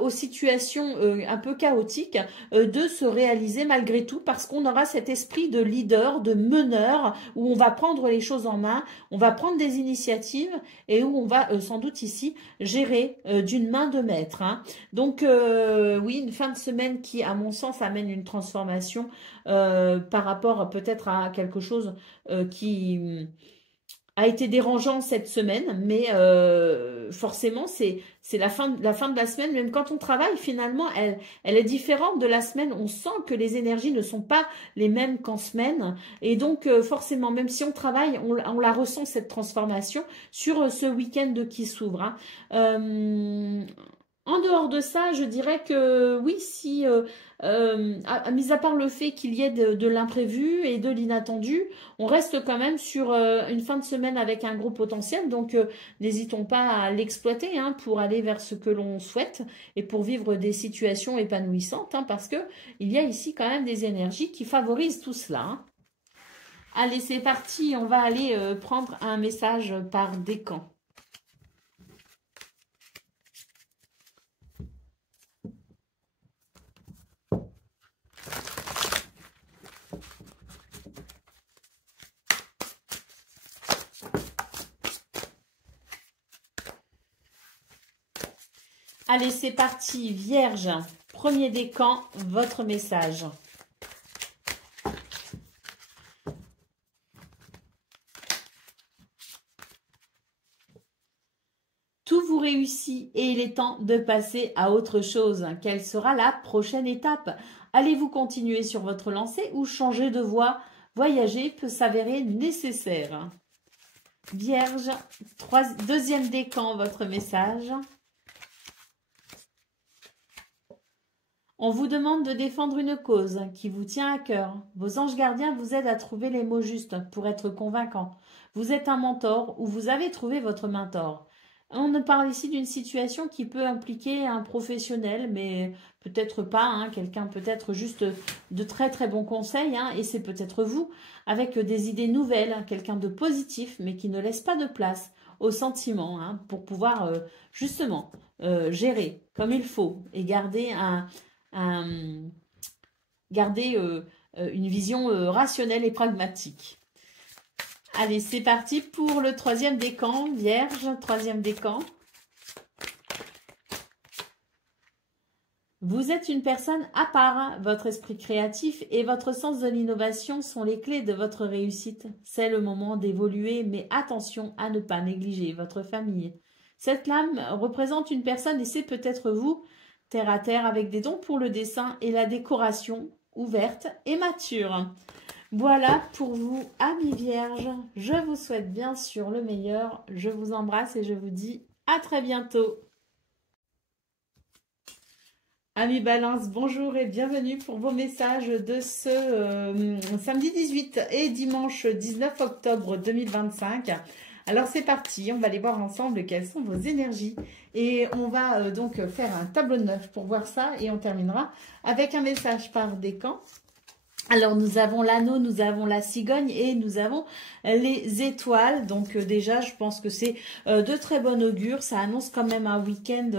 aux situations un peu chaotiques de se réaliser malgré tout parce qu'on aura cet esprit de leader, de meneur où on va prendre les choses en main, on va prendre des initiatives et où on va sans doute ici gérer d'une main de maître. Hein. Donc oui, une fin de semaine qui à mon sens amène une transformation par rapport peut-être à quelque chose qui a été dérangeant cette semaine, mais forcément c'est la fin de la semaine. Même quand on travaille, finalement, elle est différente de la semaine. On sent que les énergies ne sont pas les mêmes qu'en semaine, et donc forcément, même si on travaille, on la ressent cette transformation sur ce week-end qui s'ouvre. Hein. En dehors de ça, je dirais que oui, si, mis à part le fait qu'il y ait de l'imprévu et de l'inattendu, on reste quand même sur une fin de semaine avec un gros potentiel. Donc, n'hésitons pas à l'exploiter hein, pour aller vers ce que l'on souhaite et pour vivre des situations épanouissantes, hein, parce que il y a ici quand même des énergies qui favorisent tout cela. Hein. Allez, c'est parti, on va aller prendre un message par décan. Allez, c'est parti, Vierge. Premier décan, votre message. Tout vous réussit et il est temps de passer à autre chose. Quelle sera la prochaine étape? Allez-vous continuer sur votre lancée ou changer de voie? Voyager peut s'avérer nécessaire. Vierge, deuxième décan, votre message. On vous demande de défendre une cause qui vous tient à cœur. Vos anges gardiens vous aident à trouver les mots justes pour être convaincant. Vous êtes un mentor ou vous avez trouvé votre mentor. On parle ici d'une situation qui peut impliquer un professionnel, mais peut-être pas, hein, quelqu'un peut-être juste de très très bons conseils, hein, et c'est peut-être vous, avec des idées nouvelles, quelqu'un de positif, mais qui ne laisse pas de place aux sentiments, hein, pour pouvoir justement gérer comme il faut et garder une vision rationnelle et pragmatique. Allez, c'est parti pour le troisième décan, Vierge, troisième décan. Vous êtes une personne à part. Votre esprit créatif et votre sens de l'innovation sont les clés de votre réussite. C'est le moment d'évoluer, mais attention à ne pas négliger votre famille. Cette lame représente une personne et c'est peut-être vous, terre à terre avec des dons pour le dessin et la décoration, ouverte et mature. Voilà pour vous, amis vierges. Je vous souhaite bien sûr le meilleur. Je vous embrasse et je vous dis à très bientôt. Amis Balance, bonjour et bienvenue pour vos messages de ce samedi 18 et dimanche 19 octobre 2025. Alors c'est parti, on va aller voir ensemble quelles sont vos énergies. Et on va donc faire un tableau de neuf pour voir ça et on terminera avec un message par décan. Alors, nous avons l'anneau, nous avons la cigogne et nous avons les étoiles. Donc, déjà, je pense que c'est de très bon augure. Ça annonce quand même un week-end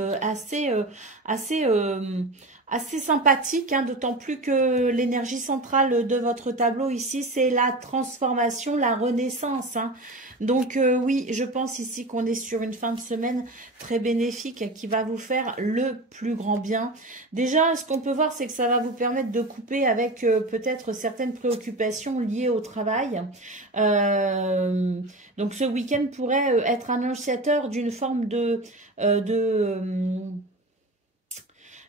assez sympathique, hein, d'autant plus que l'énergie centrale de votre tableau ici, c'est la transformation, la renaissance, hein. Donc oui, je pense ici qu'on est sur une fin de semaine très bénéfique qui va vous faire le plus grand bien. Déjà, ce qu'on peut voir, c'est que ça va vous permettre de couper avec peut-être certaines préoccupations liées au travail. Donc ce week-end pourrait être annonciateur d'une forme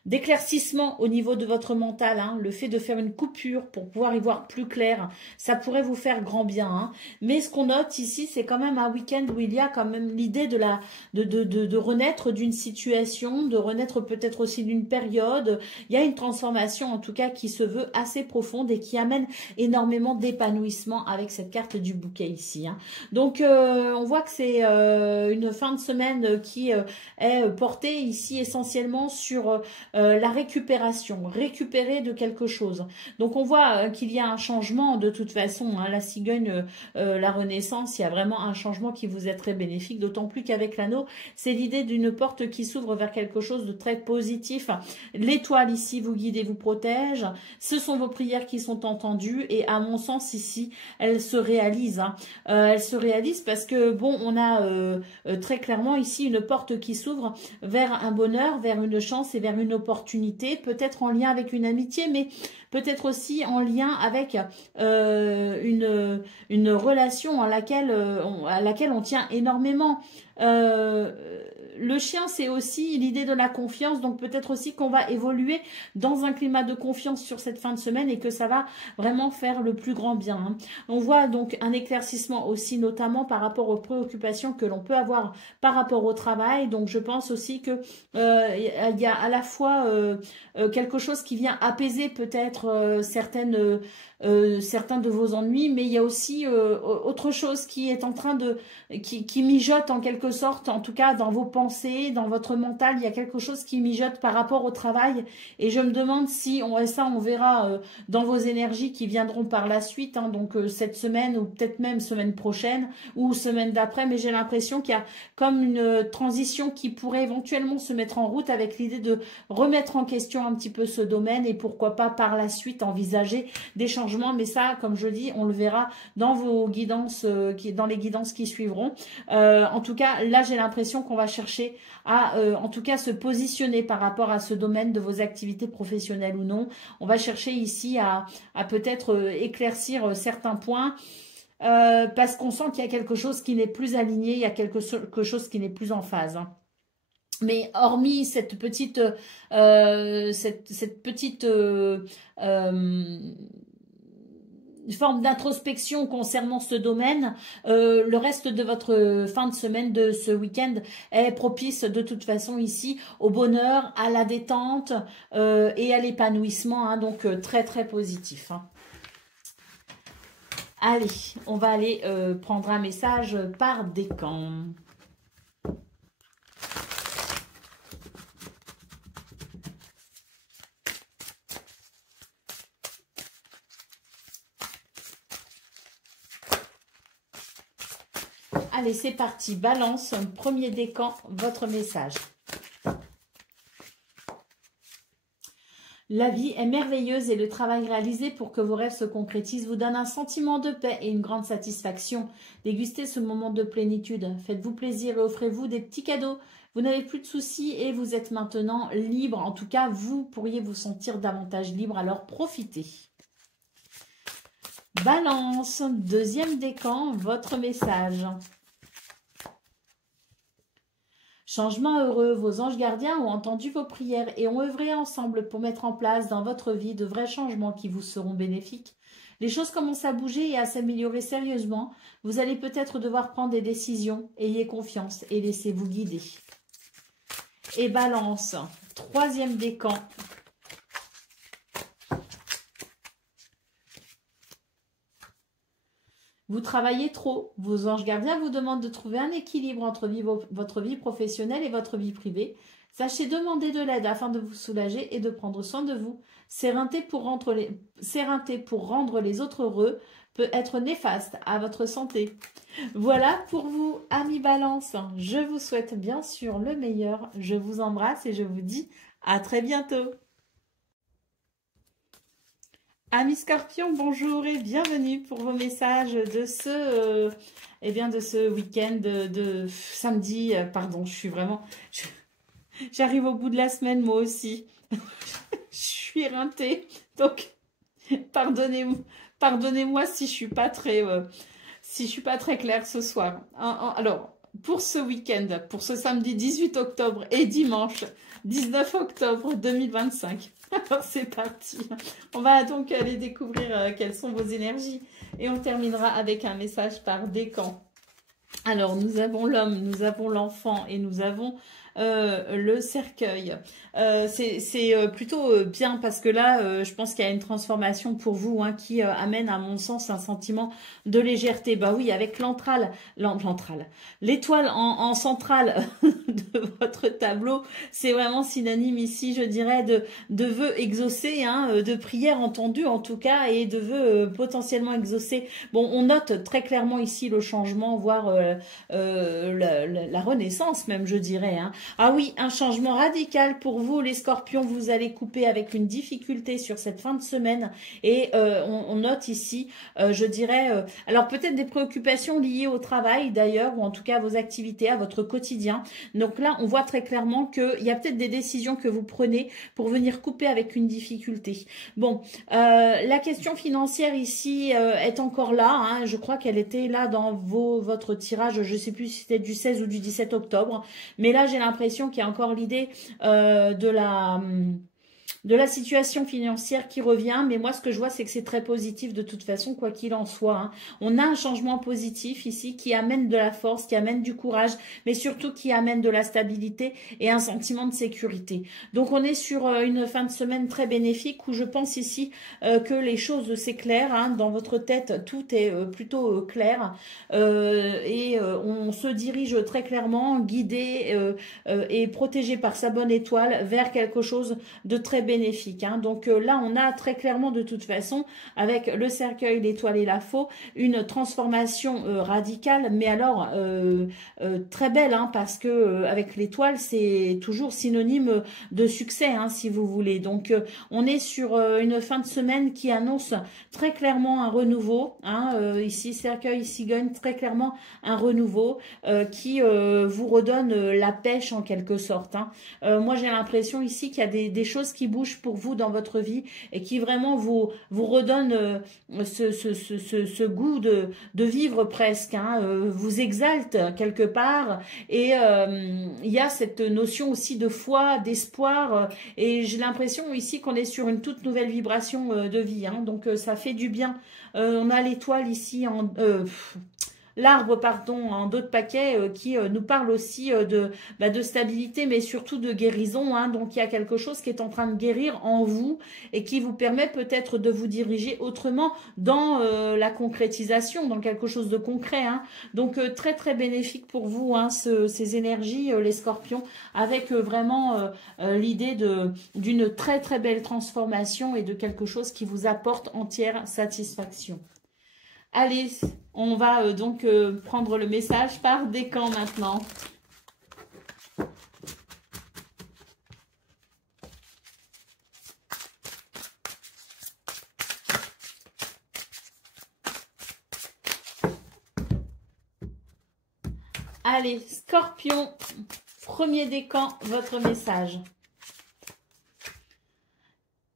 d'éclaircissement au niveau de votre mental, hein. Le fait de faire une coupure pour pouvoir y voir plus clair, ça pourrait vous faire grand bien, hein. Mais ce qu'on note ici, c'est quand même un week-end où il y a quand même l'idée de renaître d'une situation, de renaître peut-être aussi d'une période. Il y a une transformation en tout cas qui se veut assez profonde et qui amène énormément d'épanouissement avec cette carte du bouquet ici, hein. Donc on voit que c'est une fin de semaine qui est portée ici essentiellement sur la récupération, récupérer de quelque chose. Donc on voit qu'il y a un changement de toute façon, hein, la cigogne, la renaissance, il y a vraiment un changement qui vous est très bénéfique, d'autant plus qu'avec l'anneau, c'est l'idée d'une porte qui s'ouvre vers quelque chose de très positif. L'étoile ici vous guide et vous protège, ce sont vos prières qui sont entendues et à mon sens ici, elles se réalisent, hein. Elles se réalisent parce que bon, on a très clairement ici une porte qui s'ouvre vers un bonheur, vers une chance et vers une opportunité, peut-être en lien avec une amitié, mais peut-être aussi en lien avec une relation à laquelle on tient énormément. Le chien, c'est aussi l'idée de la confiance, donc peut-être aussi qu'on va évoluer dans un climat de confiance sur cette fin de semaine et que ça va vraiment faire le plus grand bien, hein. On voit donc un éclaircissement aussi, notamment par rapport aux préoccupations que l'on peut avoir par rapport au travail. Donc je pense aussi que il y a à la fois quelque chose qui vient apaiser peut-être certains de vos ennuis, mais il y a aussi autre chose qui est en train qui mijote en quelque sorte, en tout cas dans vos pensées, dans votre mental, il y a quelque chose qui mijote par rapport au travail, et je me demande si, on verra dans vos énergies qui viendront par la suite, hein, donc cette semaine ou peut-être même semaine prochaine ou semaine d'après, mais j'ai l'impression qu'il y a comme une transition qui pourrait éventuellement se mettre en route avec l'idée de remettre en question un petit peu ce domaine et pourquoi pas par la suite envisager des changements, mais ça, comme je dis, on le verra dans vos guidances, dans les guidances qui suivront. En tout cas, là, j'ai l'impression qu'on va chercher à, en tout cas, se positionner par rapport à ce domaine de vos activités professionnelles ou non. On va chercher ici à peut-être éclaircir certains points. Parce qu'on sent qu'il y a quelque chose qui n'est plus aligné, il y a quelque chose qui n'est plus en phase, hein. Mais hormis cette petite forme d'introspection concernant ce domaine, le reste de votre fin de semaine, de ce week-end, est propice de toute façon ici au bonheur, à la détente et à l'épanouissement, hein, donc très très positif, hein. Allez, on va aller prendre un message par décan. Allez, c'est parti. Balance, premier décan, votre message. La vie est merveilleuse et le travail réalisé pour que vos rêves se concrétisent vous donne un sentiment de paix et une grande satisfaction. Dégustez ce moment de plénitude. Faites-vous plaisir et offrez-vous des petits cadeaux. Vous n'avez plus de soucis et vous êtes maintenant libre. En tout cas, vous pourriez vous sentir davantage libre, alors profitez. Balance, deuxième décan, votre message. Changement heureux, vos anges gardiens ont entendu vos prières et ont œuvré ensemble pour mettre en place dans votre vie de vrais changements qui vous seront bénéfiques. Les choses commencent à bouger et à s'améliorer sérieusement. Vous allez peut-être devoir prendre des décisions. Ayez confiance et laissez-vous guider. Et Balance, troisième décan, Vous travaillez trop. Vos anges gardiens vous demandent de trouver un équilibre entre votre vie professionnelle et votre vie privée. Sachez demander de l'aide afin de vous soulager et de prendre soin de vous. S'éreinter pour rendre les autres heureux peut être néfaste à votre santé. Voilà pour vous, amis Balance. Je vous souhaite bien sûr le meilleur. Je vous embrasse et je vous dis à très bientôt. Amis Scorpions, bonjour et bienvenue pour vos messages de ce, de ce week-end de samedi. Pardon, je suis vraiment... J'arrive au bout de la semaine, moi aussi. Je suis éreintée, donc pardonnez-moi si je suis pas très claire ce soir. Alors, pour ce week-end, pour ce samedi 18 octobre et dimanche 19 octobre 2025. Alors c'est parti. On va donc aller découvrir quelles sont vos énergies et on terminera avec un message par décan. Alors nous avons l'homme, nous avons l'enfant et nous avons le cercueil. C'est plutôt bien parce que là, je pense qu'il y a une transformation pour vous qui amène à mon sens un sentiment de légèreté. Bah oui, avec l'étoile en centrale de votre tableau, c'est vraiment synonyme ici, je dirais, de vœux exaucés, de prières entendues en tout cas, et de vœux potentiellement exaucés. Bon, on note très clairement ici le changement, voire la renaissance même, je dirais. Ah oui, un changement radical pour vous, les scorpions. Vous allez couper avec une difficulté sur cette fin de semaine. Et on note ici, je dirais, alors peut-être des préoccupations liées au travail d'ailleurs, ou en tout cas à vos activités, à votre quotidien. Donc là, on voit très clairement qu'il y a peut-être des décisions que vous prenez pour venir couper avec une difficulté. Bon, la question financière ici est encore là. Je crois qu'elle était là dans votre tirage, je ne sais plus si c'était du 16 ou du 17 octobre. Mais là, j'ai l'impression qu'il y a encore l'idée de la situation financière qui revient, mais moi ce que je vois c'est que c'est très positif de toute façon, quoi qu'il en soit. On a un changement positif ici qui amène de la force, qui amène du courage, mais surtout qui amène de la stabilité et un sentiment de sécurité. Donc on est sur une fin de semaine très bénéfique où je pense ici que les choses s'éclairent. Dans votre tête, tout est plutôt clair et on se dirige très clairement, guidé et protégé par sa bonne étoile vers quelque chose de très bénéfique. Donc là, on a très clairement de toute façon, avec le cercueil, l'étoile et la faux, une transformation radicale, mais alors très belle, parce que avec l'étoile, c'est toujours synonyme de succès, si vous voulez. Donc on est sur une fin de semaine qui annonce très clairement un renouveau. Ici, cercueil, cigogne, très clairement un renouveau qui vous redonne la pêche en quelque sorte. Moi, j'ai l'impression ici qu'il y a des choses qui bougent pour vous dans votre vie et qui vraiment vous redonne ce goût de vivre presque, vous exalte quelque part et il y a cette notion aussi de foi, d'espoir et j'ai l'impression ici qu'on est sur une toute nouvelle vibration de vie, donc ça fait du bien. On a l'étoile ici en... l'arbre, pardon, en d'autres paquets qui nous parle aussi de stabilité, mais surtout de guérison. Donc, il y a quelque chose qui est en train de guérir en vous et qui vous permet peut-être de vous diriger autrement dans la concrétisation, dans quelque chose de concret. Donc, très, très bénéfique pour vous, ces énergies, les scorpions, avec vraiment l'idée d'une très, très belle transformation et de quelque chose qui vous apporte entière satisfaction. Allez, on va donc prendre le message par décan maintenant. Allez, Scorpion, premier décan, votre message.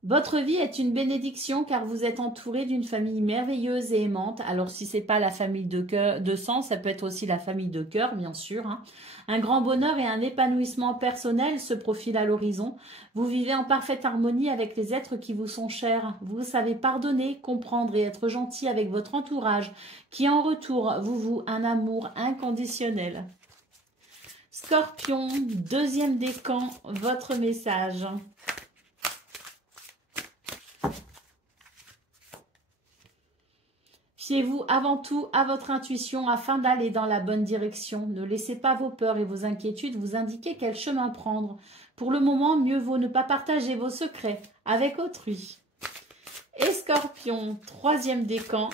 Votre vie est une bénédiction car vous êtes entouré d'une famille merveilleuse et aimante. Alors si ce n'est pas la famille de sang, ça peut être aussi la famille de cœur, bien sûr. Un grand bonheur et un épanouissement personnel se profilent à l'horizon. Vous vivez en parfaite harmonie avec les êtres qui vous sont chers. Vous savez pardonner, comprendre et être gentil avec votre entourage qui en retour vous voue un amour inconditionnel. Scorpion, deuxième décan, votre message. Fiez-vous avant tout à votre intuition afin d'aller dans la bonne direction. Ne laissez pas vos peurs et vos inquiétudes vous indiquer quel chemin prendre. Pour le moment, mieux vaut ne pas partager vos secrets avec autrui. Et Scorpion, troisième décan.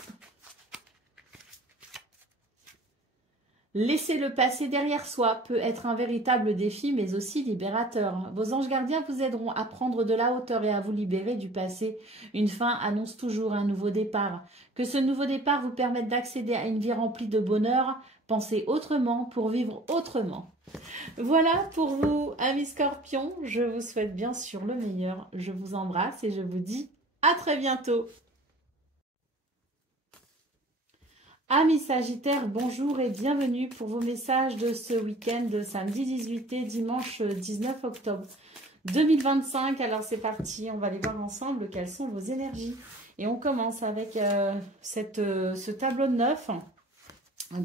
Laisser le passé derrière soi peut être un véritable défi, mais aussi libérateur. Vos anges gardiens vous aideront à prendre de la hauteur et à vous libérer du passé. Une fin annonce toujours un nouveau départ. Que ce nouveau départ vous permette d'accéder à une vie remplie de bonheur. Pensez autrement pour vivre autrement. Voilà pour vous, amis Scorpions. Je vous souhaite bien sûr le meilleur. Je vous embrasse et je vous dis à très bientôt. Amis Sagittaires, bonjour et bienvenue pour vos messages de ce week-end, samedi 18 et dimanche 19 octobre 2025. Alors c'est parti, on va aller voir ensemble quelles sont vos énergies. Et on commence avec ce tableau de 9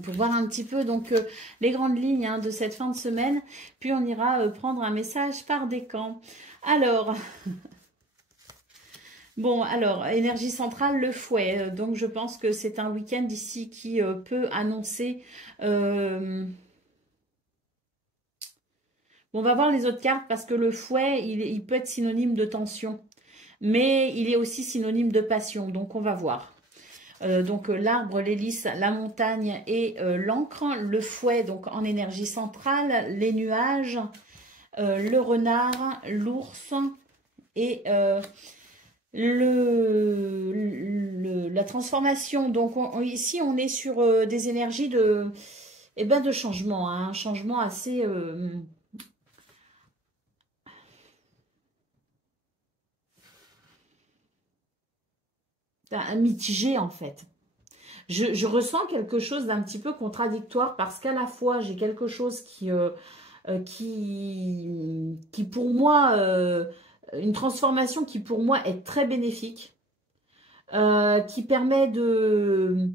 pour voir un petit peu donc les grandes lignes de cette fin de semaine. Puis on ira prendre un message par décan. Alors... Bon, alors, énergie centrale, le fouet. Donc, je pense que c'est un week-end ici qui peut annoncer... Bon, on va voir les autres cartes parce que le fouet, il peut être synonyme de tension. Mais il est aussi synonyme de passion. Donc, on va voir. Donc, l'arbre, l'hélice, la montagne et l'encre. Le fouet, donc en énergie centrale. Les nuages, le renard, l'ours et... la transformation, donc ici on est sur des énergies de changement, un changement assez mitigé en fait. Je ressens quelque chose d'un petit peu contradictoire parce qu'à la fois j'ai quelque chose qui pour moi... une transformation qui pour moi est très bénéfique, qui permet de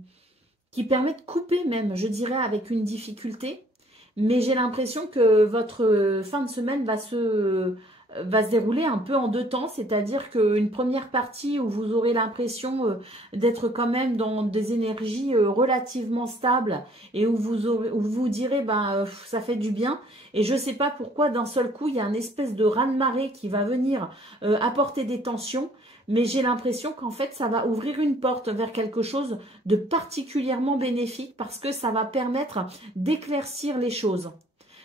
couper même, je dirais, avec une difficulté. Mais j'ai l'impression que votre fin de semaine va se dérouler un peu en deux temps, c'est-à-dire qu'une première partie où vous aurez l'impression d'être quand même dans des énergies relativement stables et où vous direz ça fait du bien. Et je ne sais pas pourquoi d'un seul coup il y a une espèce de raz-de-marée qui va venir apporter des tensions. Mais j'ai l'impression qu'en fait, ça va ouvrir une porte vers quelque chose de particulièrement bénéfique parce que ça va permettre d'éclaircir les choses.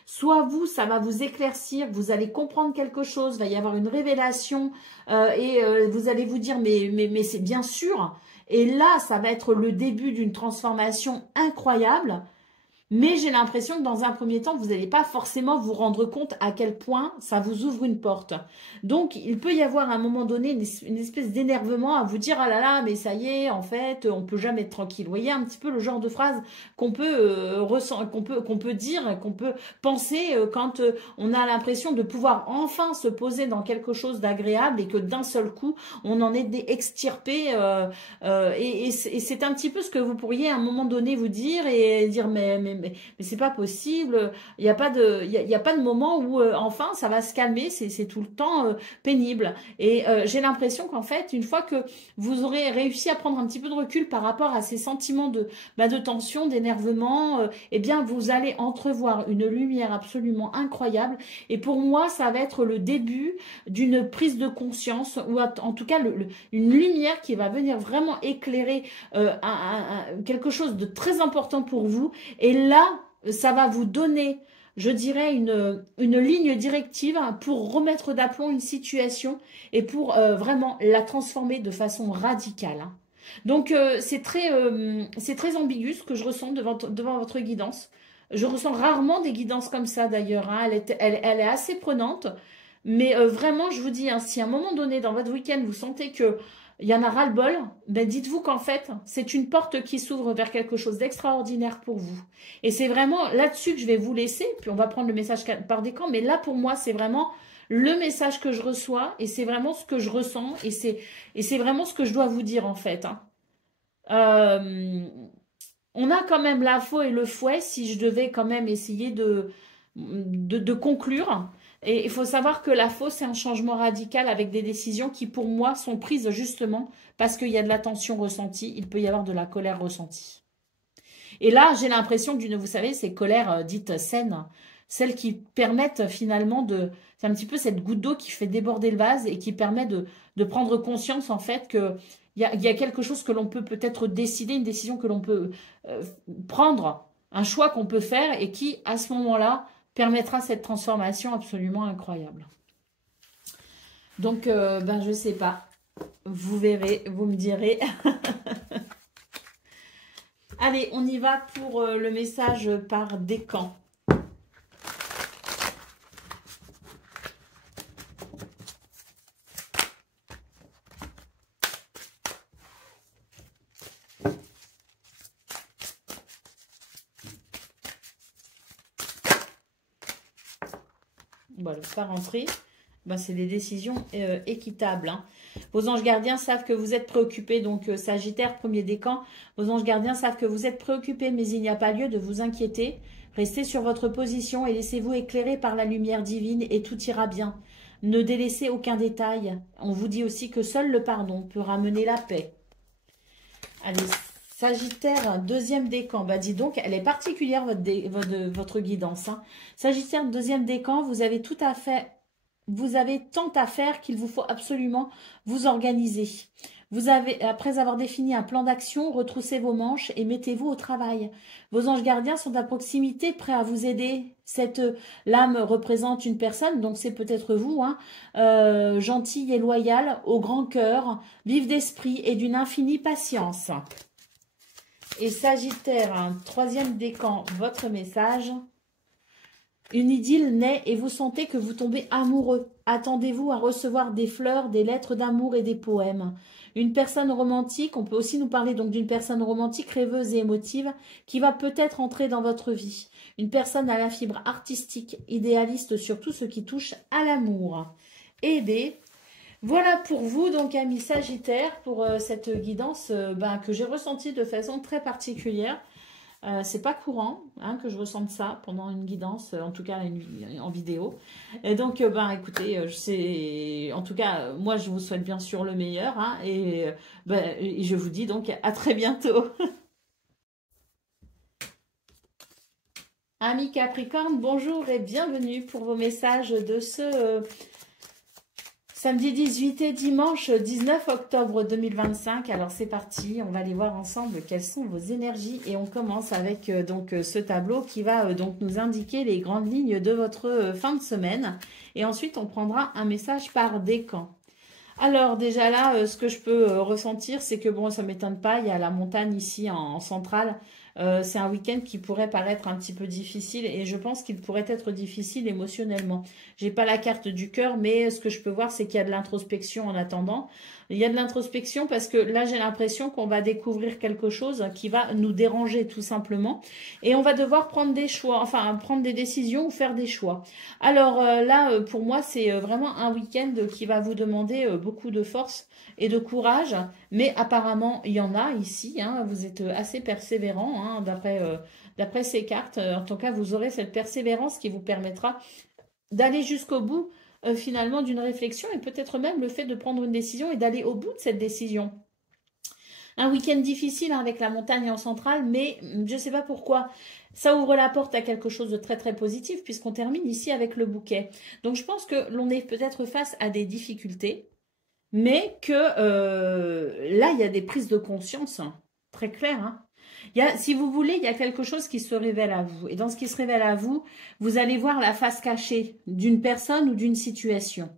Soit vous, ça va vous éclaircir, vous allez comprendre quelque chose, il va y avoir une révélation et vous allez vous dire mais c'est bien sûr. Et là, ça va être le début d'une transformation incroyable. Mais j'ai l'impression que dans un premier temps, vous n'allez pas forcément vous rendre compte à quel point ça vous ouvre une porte. Donc, il peut y avoir à un moment donné une espèce d'énervement à vous dire « Ah là là, mais ça y est, en fait, on ne peut jamais être tranquille. » Vous voyez un petit peu le genre de phrase qu'on peut, qu'on peut dire, qu'on peut penser quand on a l'impression de pouvoir enfin se poser dans quelque chose d'agréable et que d'un seul coup, on en est extirpé. Et c'est un petit peu ce que vous pourriez à un moment donné vous dire et dire « mais c'est pas possible, il n'y a pas de moment où enfin ça va se calmer, c'est tout le temps pénible. » Et j'ai l'impression qu'en fait, une fois que vous aurez réussi à prendre un petit peu de recul par rapport à ces sentiments de tension, d'énervement, eh bien vous allez entrevoir une lumière absolument incroyable. Et pour moi, ça va être le début d'une prise de conscience, ou en tout cas une lumière qui va venir vraiment éclairer quelque chose de très important pour vous. Et là, ça va vous donner, je dirais, une ligne directive pour remettre d'aplomb une situation et pour vraiment la transformer de façon radicale. Donc, c'est très ambigu ce que je ressens devant votre guidance. Je ressens rarement des guidances comme ça d'ailleurs. Elle est assez prenante. Mais vraiment, je vous dis, si à un moment donné dans votre week-end, vous sentez que il y en a ras-le-bol, ben dites-vous qu'en fait, c'est une porte qui s'ouvre vers quelque chose d'extraordinaire pour vous. Et c'est vraiment là-dessus que je vais vous laisser, puis on va prendre le message par décan, mais là pour moi, c'est vraiment le message que je reçois, et c'est vraiment ce que je ressens, et c'est vraiment ce que je dois vous dire en fait. On a quand même la faux et le fouet, si je devais quand même essayer de conclure. Et il faut savoir que la fausse, c'est un changement radical avec des décisions qui, pour moi, sont prises justement parce qu'il y a de la tension ressentie, il peut y avoir de la colère ressentie. Et là, j'ai l'impression d'une, vous savez, ces colères dites saines, celles qui permettent finalement de... C'est un petit peu cette goutte d'eau qui fait déborder le vase et qui permet de prendre conscience, en fait, que il y a quelque chose que l'on peut peut-être décider, une décision que l'on peut euh, prendre, un choix qu'on peut faire et qui, à ce moment-là, permettra cette transformation absolument incroyable. Donc, ben, je sais pas. Vous verrez, vous me direz. Allez, on y va pour le message par décan. Bon, le pas rentrer. Ben, c'est des décisions équitables. Hein. Vos anges gardiens savent que vous êtes préoccupés. Donc, Sagittaire, premier décan. Vos anges gardiens savent que vous êtes préoccupés, mais il n'y a pas lieu de vous inquiéter. Restez sur votre position et laissez-vous éclairer par la lumière divine et tout ira bien. Ne délaissez aucun détail. On vous dit aussi que seul le pardon peut ramener la paix. Allez, Sagittaire, deuxième décan. Bah, dis donc, elle est particulière, votre guidance. Hein. Sagittaire, deuxième décan, vous avez tout à fait... Vous avez tant à faire qu'il vous faut absolument vous organiser. Vous avez, après avoir défini un plan d'action, retroussez vos manches et mettez-vous au travail. Vos anges gardiens sont à proximité, prêts à vous aider. Cette lame représente une personne, donc c'est peut-être vous, hein, gentille et loyale, au grand cœur, vive d'esprit et d'une infinie patience. Et Sagittaire, un troisième décan, votre message. Une idylle naît et vous sentez que vous tombez amoureux. Attendez-vous à recevoir des fleurs, des lettres d'amour et des poèmes. Une personne romantique, on peut aussi nous parler donc d'une personne romantique, rêveuse et émotive, qui va peut-être entrer dans votre vie. Une personne à la fibre artistique, idéaliste sur tout ce qui touche à l'amour. Aidez. Voilà pour vous, donc, amis Sagittaires, pour cette guidance que j'ai ressentie de façon très particulière. C'est pas courant hein, que je ressente ça pendant une guidance, en tout cas en vidéo. Et donc, écoutez, en tout cas, moi, je vous souhaite bien sûr le meilleur. Hein, et je vous dis donc à très bientôt. Amis Capricorne, bonjour et bienvenue pour vos messages de ce... Samedi 18 et dimanche 19 octobre 2025. Alors c'est parti, on va aller voir ensemble quelles sont vos énergies. Et on commence avec ce tableau qui va donc nous indiquer les grandes lignes de votre fin de semaine. Et ensuite on prendra un message par décan. Alors déjà là, ce que je peux ressentir, c'est que bon, ça ne m'étonne pas, il y a la montagne ici en centrale. C'est un week-end qui pourrait paraître un petit peu difficile et je pense qu'il pourrait être difficile émotionnellement. J'ai pas la carte du cœur, mais ce que je peux voir, c'est qu'il y a de l'introspection en attendant. Il y a de l'introspection parce que là, j'ai l'impression qu'on va découvrir quelque chose qui va nous déranger tout simplement. Et on va devoir prendre des choix, enfin prendre des décisions ou faire des choix. Alors là, pour moi, c'est vraiment un week-end qui va vous demander beaucoup de force et de courage. Mais apparemment, il y en a ici. Hein, vous êtes assez persévérant hein, d'après ces cartes. En tout cas, vous aurez cette persévérance qui vous permettra d'aller jusqu'au bout finalement d'une réflexion et peut-être même le fait de prendre une décision et d'aller au bout de cette décision. Un week-end difficile hein, avec la montagne en centrale, mais je ne sais pas pourquoi. Ça ouvre la porte à quelque chose de très très positif puisqu'on termine ici avec le bouquet. Donc je pense que l'on est peut-être face à des difficultés, mais que là il y a des prises de conscience hein, très claires. Hein. Si vous voulez, il y a quelque chose qui se révèle à vous. Et dans ce qui se révèle à vous, vous allez voir la face cachée d'une personne ou d'une situation.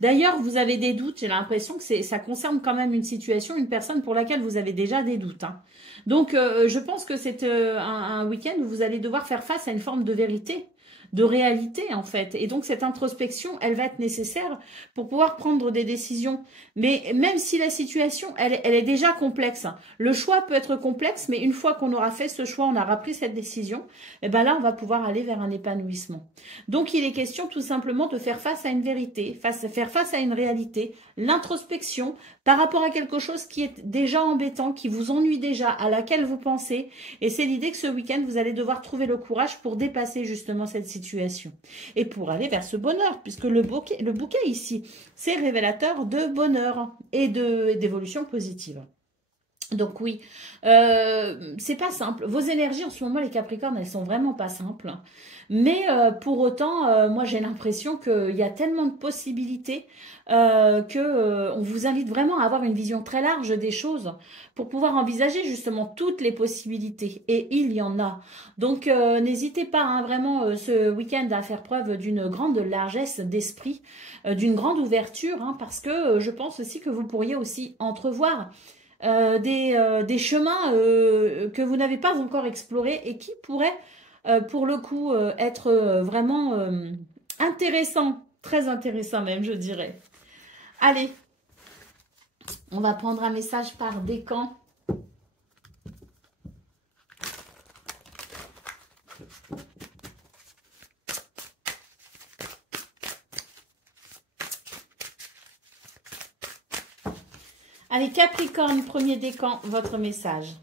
D'ailleurs, vous avez des doutes. J'ai l'impression que ça concerne quand même une situation, une personne pour laquelle vous avez déjà des doutes. Hein. Donc, je pense que c'est un week-end où vous allez devoir faire face à une forme de vérité, de réalité en fait. Et donc cette introspection, elle va être nécessaire pour pouvoir prendre des décisions. Mais même si la situation, elle est déjà complexe, le choix peut être complexe, mais une fois qu'on aura fait ce choix, on aura pris cette décision, et ben là, on va pouvoir aller vers un épanouissement. Donc il est question tout simplement de faire face à une vérité, faire face à une réalité, l'introspection par rapport à quelque chose qui est déjà embêtant, qui vous ennuie déjà, à laquelle vous pensez. Et c'est l'idée que ce week-end, vous allez devoir trouver le courage pour dépasser justement cette situation situation. Et pour aller vers ce bonheur, puisque le bouquet ici, c'est révélateur de bonheur et d'évolution positive. Donc oui, c'est pas simple. Vos énergies en ce moment, les Capricornes, elles sont vraiment pas simples. Mais pour autant, moi j'ai l'impression qu'il y a tellement de possibilités on vous invite vraiment à avoir une vision très large des choses pour pouvoir envisager justement toutes les possibilités. Et il y en a. Donc n'hésitez pas hein, vraiment ce week-end à faire preuve d'une grande largesse d'esprit, d'une grande ouverture, hein, parce que je pense aussi que vous pourriez aussi entrevoir des chemins que vous n'avez pas encore explorés et qui pourraient, pour le coup, être vraiment intéressants, très intéressants même, je dirais. Allez, on va prendre un message par décan. Allez, Capricorne, premier décan, votre message.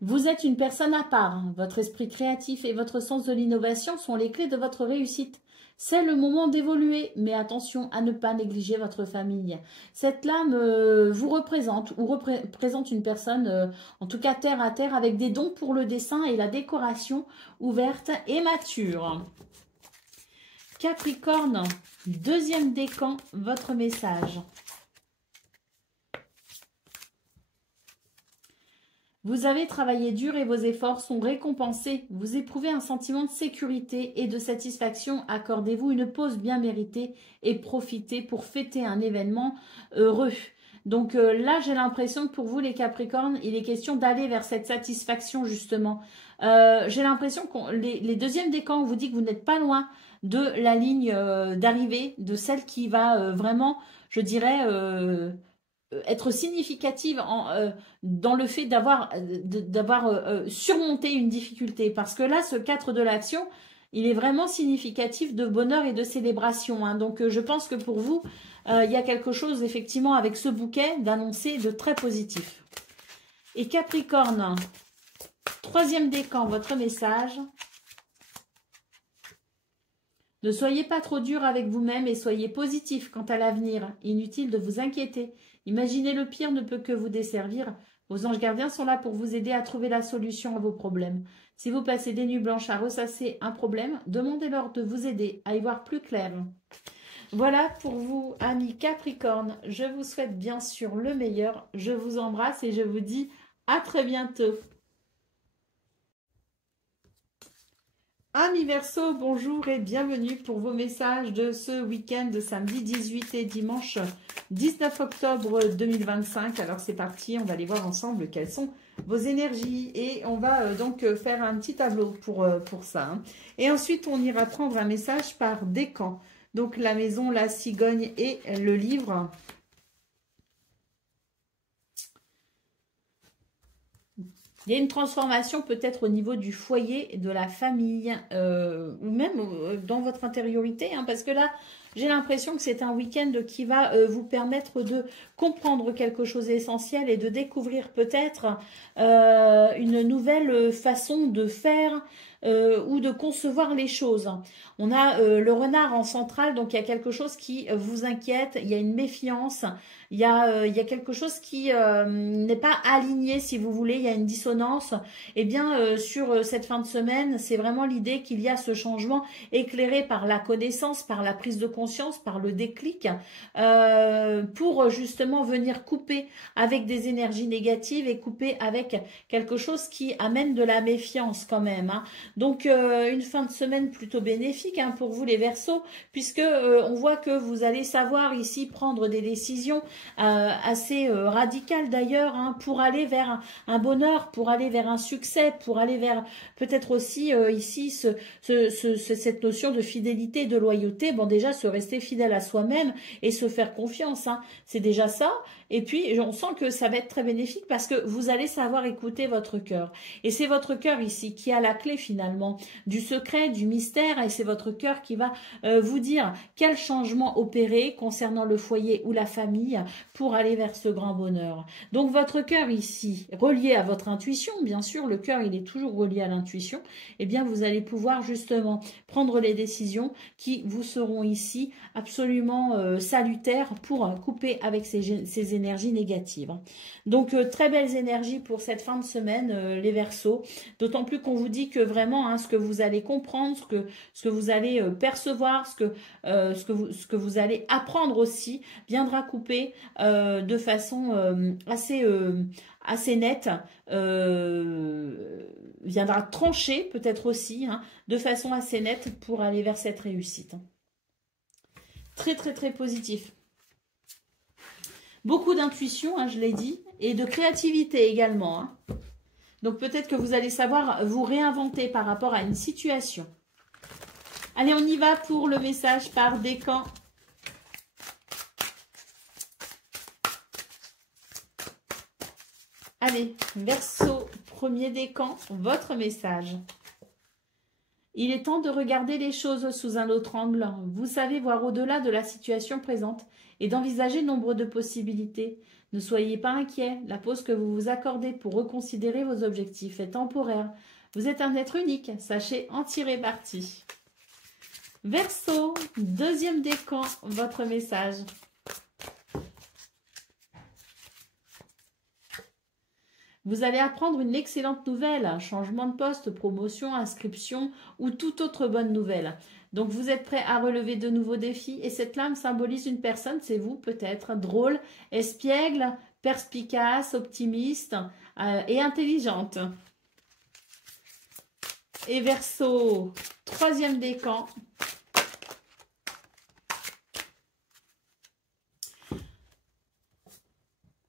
Vous êtes une personne à part. Votre esprit créatif et votre sens de l'innovation sont les clés de votre réussite. C'est le moment d'évoluer, mais attention à ne pas négliger votre famille. Cette lame vous représente ou représente une personne, en tout cas terre à terre, avec des dons pour le dessin et la décoration ouverte et mature. Capricorne, deuxième décan, votre message. Vous avez travaillé dur et vos efforts sont récompensés. Vous éprouvez un sentiment de sécurité et de satisfaction. Accordez-vous une pause bien méritée et profitez pour fêter un événement heureux. Donc là, j'ai l'impression que pour vous, les Capricornes, il est question d'aller vers cette satisfaction, justement. J'ai l'impression que les deuxièmes décans, on vous dit que vous n'êtes pas loin de la ligne d'arrivée, de celle qui va vraiment, je dirais, être significative dans le fait d'avoir surmonté une difficulté. Parce que là, ce 4 de l'action, il est vraiment significatif de bonheur et de célébration. Hein. Donc, je pense que pour vous, il y a quelque chose, effectivement, avec ce bouquet d'annoncer de très positif. Et Capricorne, troisième décan, votre message. Ne soyez pas trop dur avec vous-même et soyez positif quant à l'avenir. Inutile de vous inquiéter. Imaginez le pire ne peut que vous desservir. Vos anges gardiens sont là pour vous aider à trouver la solution à vos problèmes. Si vous passez des nuits blanches à ressasser un problème, demandez-leur de vous aider à y voir plus clair. Voilà pour vous, amis Capricorne. Je vous souhaite bien sûr le meilleur. Je vous embrasse et je vous dis à très bientôt. Amis Verseau, bonjour et bienvenue pour vos messages de ce week-end de samedi 18 et dimanche 19 octobre 2025. Alors c'est parti, on va aller voir ensemble quelles sont vos énergies et on va donc faire un petit tableau pour ça. Hein. Et ensuite, on ira prendre un message par décan. Donc la maison, la cigogne et le livre. Il y a une transformation peut-être au niveau du foyer, de la famille, ou même dans votre intériorité, hein, parce que là, j'ai l'impression que c'est un week-end qui va vous permettre de comprendre quelque chose d'essentiel et de découvrir peut-être une nouvelle façon de faire ou de concevoir les choses. On a le renard en centrale, donc il y a quelque chose qui vous inquiète, il y a une méfiance, il y a quelque chose qui n'est pas aligné, si vous voulez, il y a une dissonance. Eh bien, sur cette fin de semaine, c'est vraiment l'idée qu'il y a ce changement éclairé par la connaissance, par la prise de conscience, par le déclic, pour justement venir couper avec des énergies négatives et couper avec quelque chose qui amène de la méfiance quand même. Hein. Donc, une fin de semaine plutôt bénéfique hein, pour vous les Verseaux, puisque on voit que vous allez savoir ici prendre des décisions assez radicales d'ailleurs, hein, pour aller vers un bonheur, pour aller vers un succès, pour aller vers peut-être aussi ici cette notion de fidélité, de loyauté. Bon, déjà se rester fidèle à soi-même et se faire confiance, hein, c'est déjà ça. Et puis, on sent que ça va être très bénéfique parce que vous allez savoir écouter votre cœur. Et c'est votre cœur ici qui a la clé finalement finalement du secret, du mystère, et c'est votre cœur qui va vous dire quel changement opérer concernant le foyer ou la famille pour aller vers ce grand bonheur. Donc votre cœur ici, relié à votre intuition, bien sûr, le cœur il est toujours relié à l'intuition, eh bien vous allez pouvoir justement prendre les décisions qui vous seront ici absolument salutaires pour couper avec ces énergies négatives. Donc très belles énergies pour cette fin de semaine, les Verseaux, d'autant plus qu'on vous dit que vraiment hein, ce que vous allez comprendre, ce que vous allez percevoir, ce que vous allez apprendre aussi viendra couper de façon assez nette, viendra trancher peut-être aussi hein, de façon assez nette pour aller vers cette réussite. Très très très positif. Beaucoup d'intuition, hein, je l'ai dit, et de créativité également. Hein. Donc peut-être que vous allez savoir vous réinventer par rapport à une situation. Allez, on y va pour le message par décan. Allez, Verseau, premier décan, votre message. Il est temps de regarder les choses sous un autre angle. Vous savez voir au-delà de la situation présente et d'envisager nombre de possibilités. Ne soyez pas inquiets, la pause que vous vous accordez pour reconsidérer vos objectifs est temporaire. Vous êtes un être unique, sachez en tirer parti. Verseau, deuxième décan, votre message. Vous allez apprendre une excellente nouvelle, un changement de poste, promotion, inscription ou toute autre bonne nouvelle. Donc vous êtes prêt à relever de nouveaux défis et cette lame symbolise une personne, c'est vous peut-être, drôle, espiègle, perspicace, optimiste et intelligente. Et Verseau, troisième décan.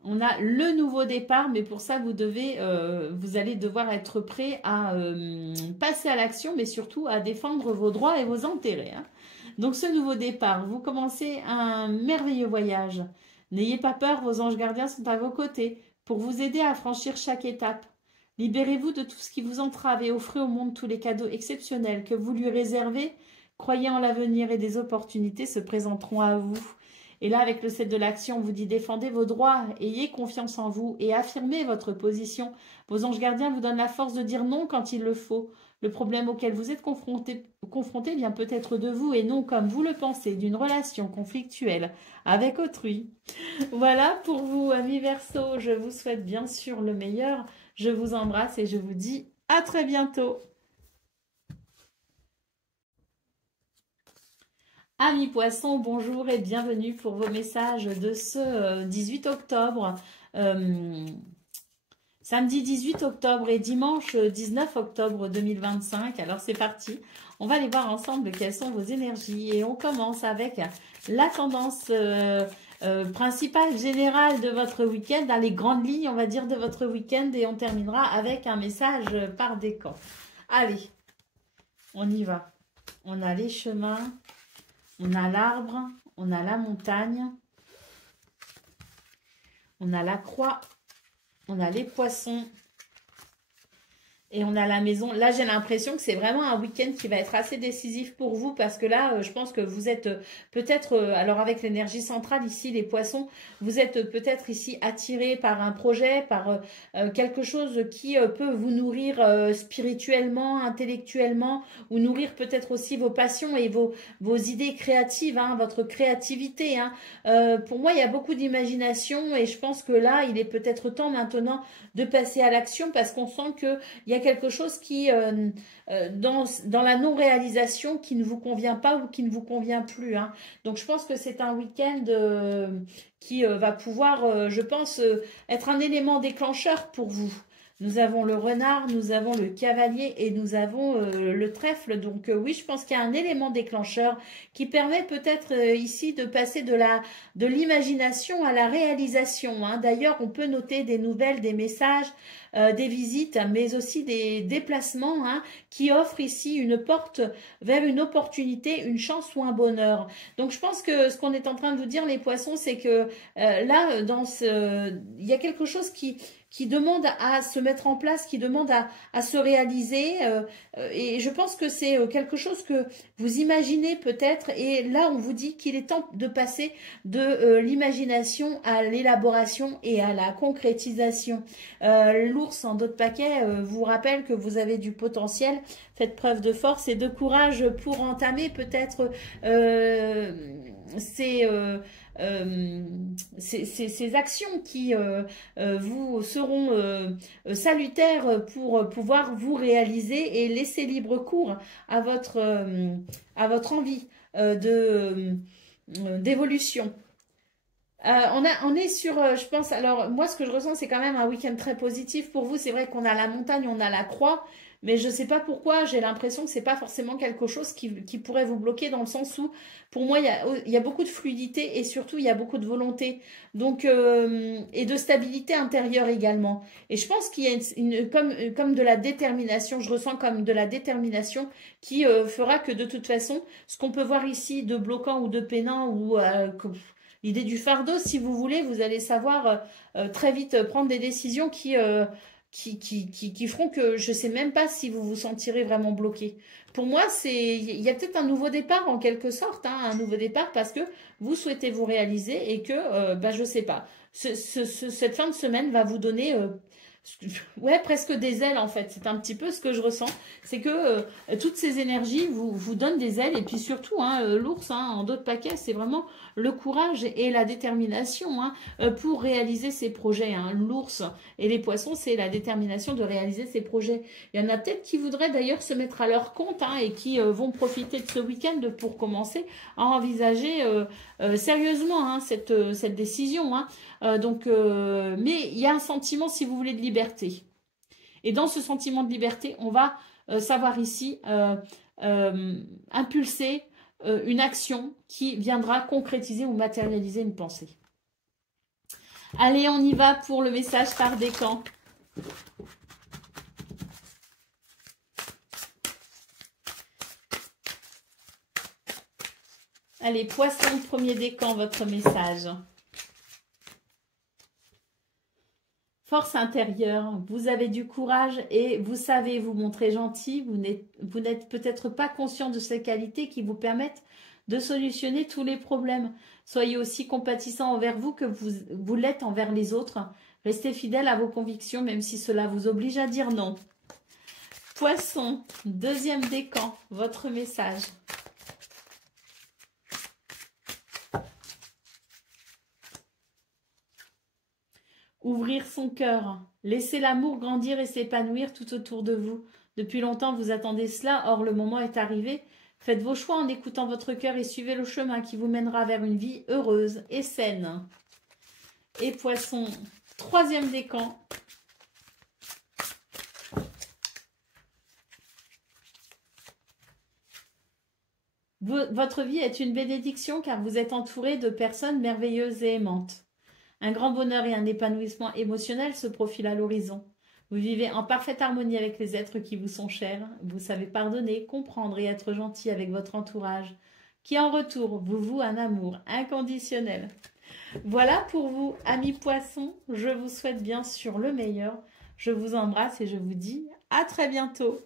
On a le nouveau départ, mais pour ça, vous allez devoir être prêt à passer à l'action, mais surtout à défendre vos droits et vos intérêts. Hein. Donc, ce nouveau départ, vous commencez un merveilleux voyage. N'ayez pas peur, vos anges gardiens sont à vos côtés pour vous aider à franchir chaque étape. Libérez-vous de tout ce qui vous entrave et offrez au monde tous les cadeaux exceptionnels que vous lui réservez. Croyez en l'avenir et des opportunités se présenteront à vous. Et là, avec le 7 de l'action, on vous dit défendez vos droits, ayez confiance en vous et affirmez votre position. Vos anges gardiens vous donnent la force de dire non quand il le faut. Le problème auquel vous êtes confronté vient peut-être de vous et non comme vous le pensez, d'une relation conflictuelle avec autrui. Voilà pour vous, amis Verseaux. Je vous souhaite bien sûr le meilleur. Je vous embrasse et je vous dis à très bientôt. Amis poissons, bonjour et bienvenue pour vos messages de ce 18 octobre. Samedi 18 octobre et dimanche 19 octobre 2025. Alors c'est parti, on va aller voir ensemble quelles sont vos énergies. Et on commence avec la tendance principale, générale de votre week-end, dans les grandes lignes on va dire de votre week-end. Et on terminera avec un message par décan. Allez, on y va. On a les chemins. On a l'arbre, on a la montagne, on a la croix, on a les poissons et on a la maison. Là, j'ai l'impression que c'est vraiment un week-end qui va être assez décisif pour vous parce que là, je pense que vous êtes peut-être, alors avec l'énergie centrale ici, les poissons, vous êtes peut-être ici attirés par un projet, par quelque chose qui peut vous nourrir spirituellement, intellectuellement, ou nourrir peut-être aussi vos passions et vos idées créatives, hein, votre créativité. Hein. Pour moi, il y a beaucoup d'imagination et je pense que là, il est peut-être temps maintenant de passer à l'action parce qu'on sent qu'il y a quelque chose qui, dans la non-réalisation, qui ne vous convient pas ou qui ne vous convient plus. Hein. Donc, je pense que c'est un week-end qui va pouvoir, je pense, être un élément déclencheur pour vous. Nous avons le renard, nous avons le cavalier et nous avons le trèfle. Donc oui, je pense qu'il y a un élément déclencheur qui permet peut-être ici de passer de l'imagination à la réalisation. Hein. D'ailleurs, on peut noter des nouvelles, des messages des visites, mais aussi des déplacements hein, qui offrent ici une porte vers une opportunité, une chance ou un bonheur. Donc je pense que ce qu'on est en train de vous dire les poissons, c'est que là, il y a quelque chose qui demande à se mettre en place, qui demande à se réaliser. Et je pense que c'est quelque chose que vous imaginez peut-être. Et là, on vous dit qu'il est temps de passer de l'imagination à l'élaboration et à la concrétisation. L'ours en d'autres paquets vous rappelle que vous avez du potentiel. Faites preuve de force et de courage pour entamer peut-être ces actions qui vous seront salutaires pour pouvoir vous réaliser et laisser libre cours à votre envie d'évolution. On est sur, je pense, alors moi ce que je ressens c'est quand même un week-end très positif pour vous. C'est vrai qu'on a la montagne, on a la croix, mais je ne sais pas pourquoi, j'ai l'impression que c'est pas forcément quelque chose qui pourrait vous bloquer dans le sens où, pour moi, il y a beaucoup de fluidité et surtout il y a beaucoup de volonté, donc et de stabilité intérieure également. Et je pense qu'il y a comme de la détermination, je ressens comme de la détermination qui fera que de toute façon, ce qu'on peut voir ici de bloquant ou de peinant ou l'idée du fardeau, si vous voulez, vous allez savoir très vite prendre des décisions qui feront que je ne sais même pas si vous vous sentirez vraiment bloqué. Pour moi, il y a peut-être un nouveau départ en quelque sorte, hein, un nouveau départ parce que vous souhaitez vous réaliser et que, je ne sais pas, cette fin de semaine va vous donner... ouais, presque des ailes en fait. C'est un petit peu ce que je ressens. C'est que toutes ces énergies vous donnent des ailes. Et puis surtout, hein, l'ours, hein, en d'autres paquets, c'est vraiment le courage et la détermination hein, pour réaliser ses projets. Hein. L'ours et les poissons, c'est la détermination de réaliser ses projets. Il y en a peut-être qui voudraient d'ailleurs se mettre à leur compte hein, et qui vont profiter de ce week-end pour commencer à envisager sérieusement hein, cette décision. Hein. Mais il y a un sentiment, si vous voulez, de liberté. Et dans ce sentiment de liberté, on va savoir ici impulser une action qui viendra concrétiser ou matérialiser une pensée. Allez, on y va pour le message par décan. Allez, poisson, premier décan, votre message. Force intérieure, vous avez du courage et vous savez vous montrer gentil. Vous n'êtes peut-être pas conscient de ces qualités qui vous permettent de solutionner tous les problèmes. Soyez aussi compatissant envers vous que vous l'êtes envers les autres. Restez fidèle à vos convictions, même si cela vous oblige à dire non. Poisson, deuxième décan, votre message. Ouvrir son cœur, laissez l'amour grandir et s'épanouir tout autour de vous. Depuis longtemps, vous attendez cela, or le moment est arrivé. Faites vos choix en écoutant votre cœur et suivez le chemin qui vous mènera vers une vie heureuse et saine. Et poisson, troisième décan. Votre vie est une bénédiction car vous êtes entouré de personnes merveilleuses et aimantes. Un grand bonheur et un épanouissement émotionnel se profilent à l'horizon. Vous vivez en parfaite harmonie avec les êtres qui vous sont chers. Vous savez pardonner, comprendre et être gentil avec votre entourage, qui en retour vous voue un amour inconditionnel. Voilà pour vous, amis poissons. Je vous souhaite bien sûr le meilleur. Je vous embrasse et je vous dis à très bientôt.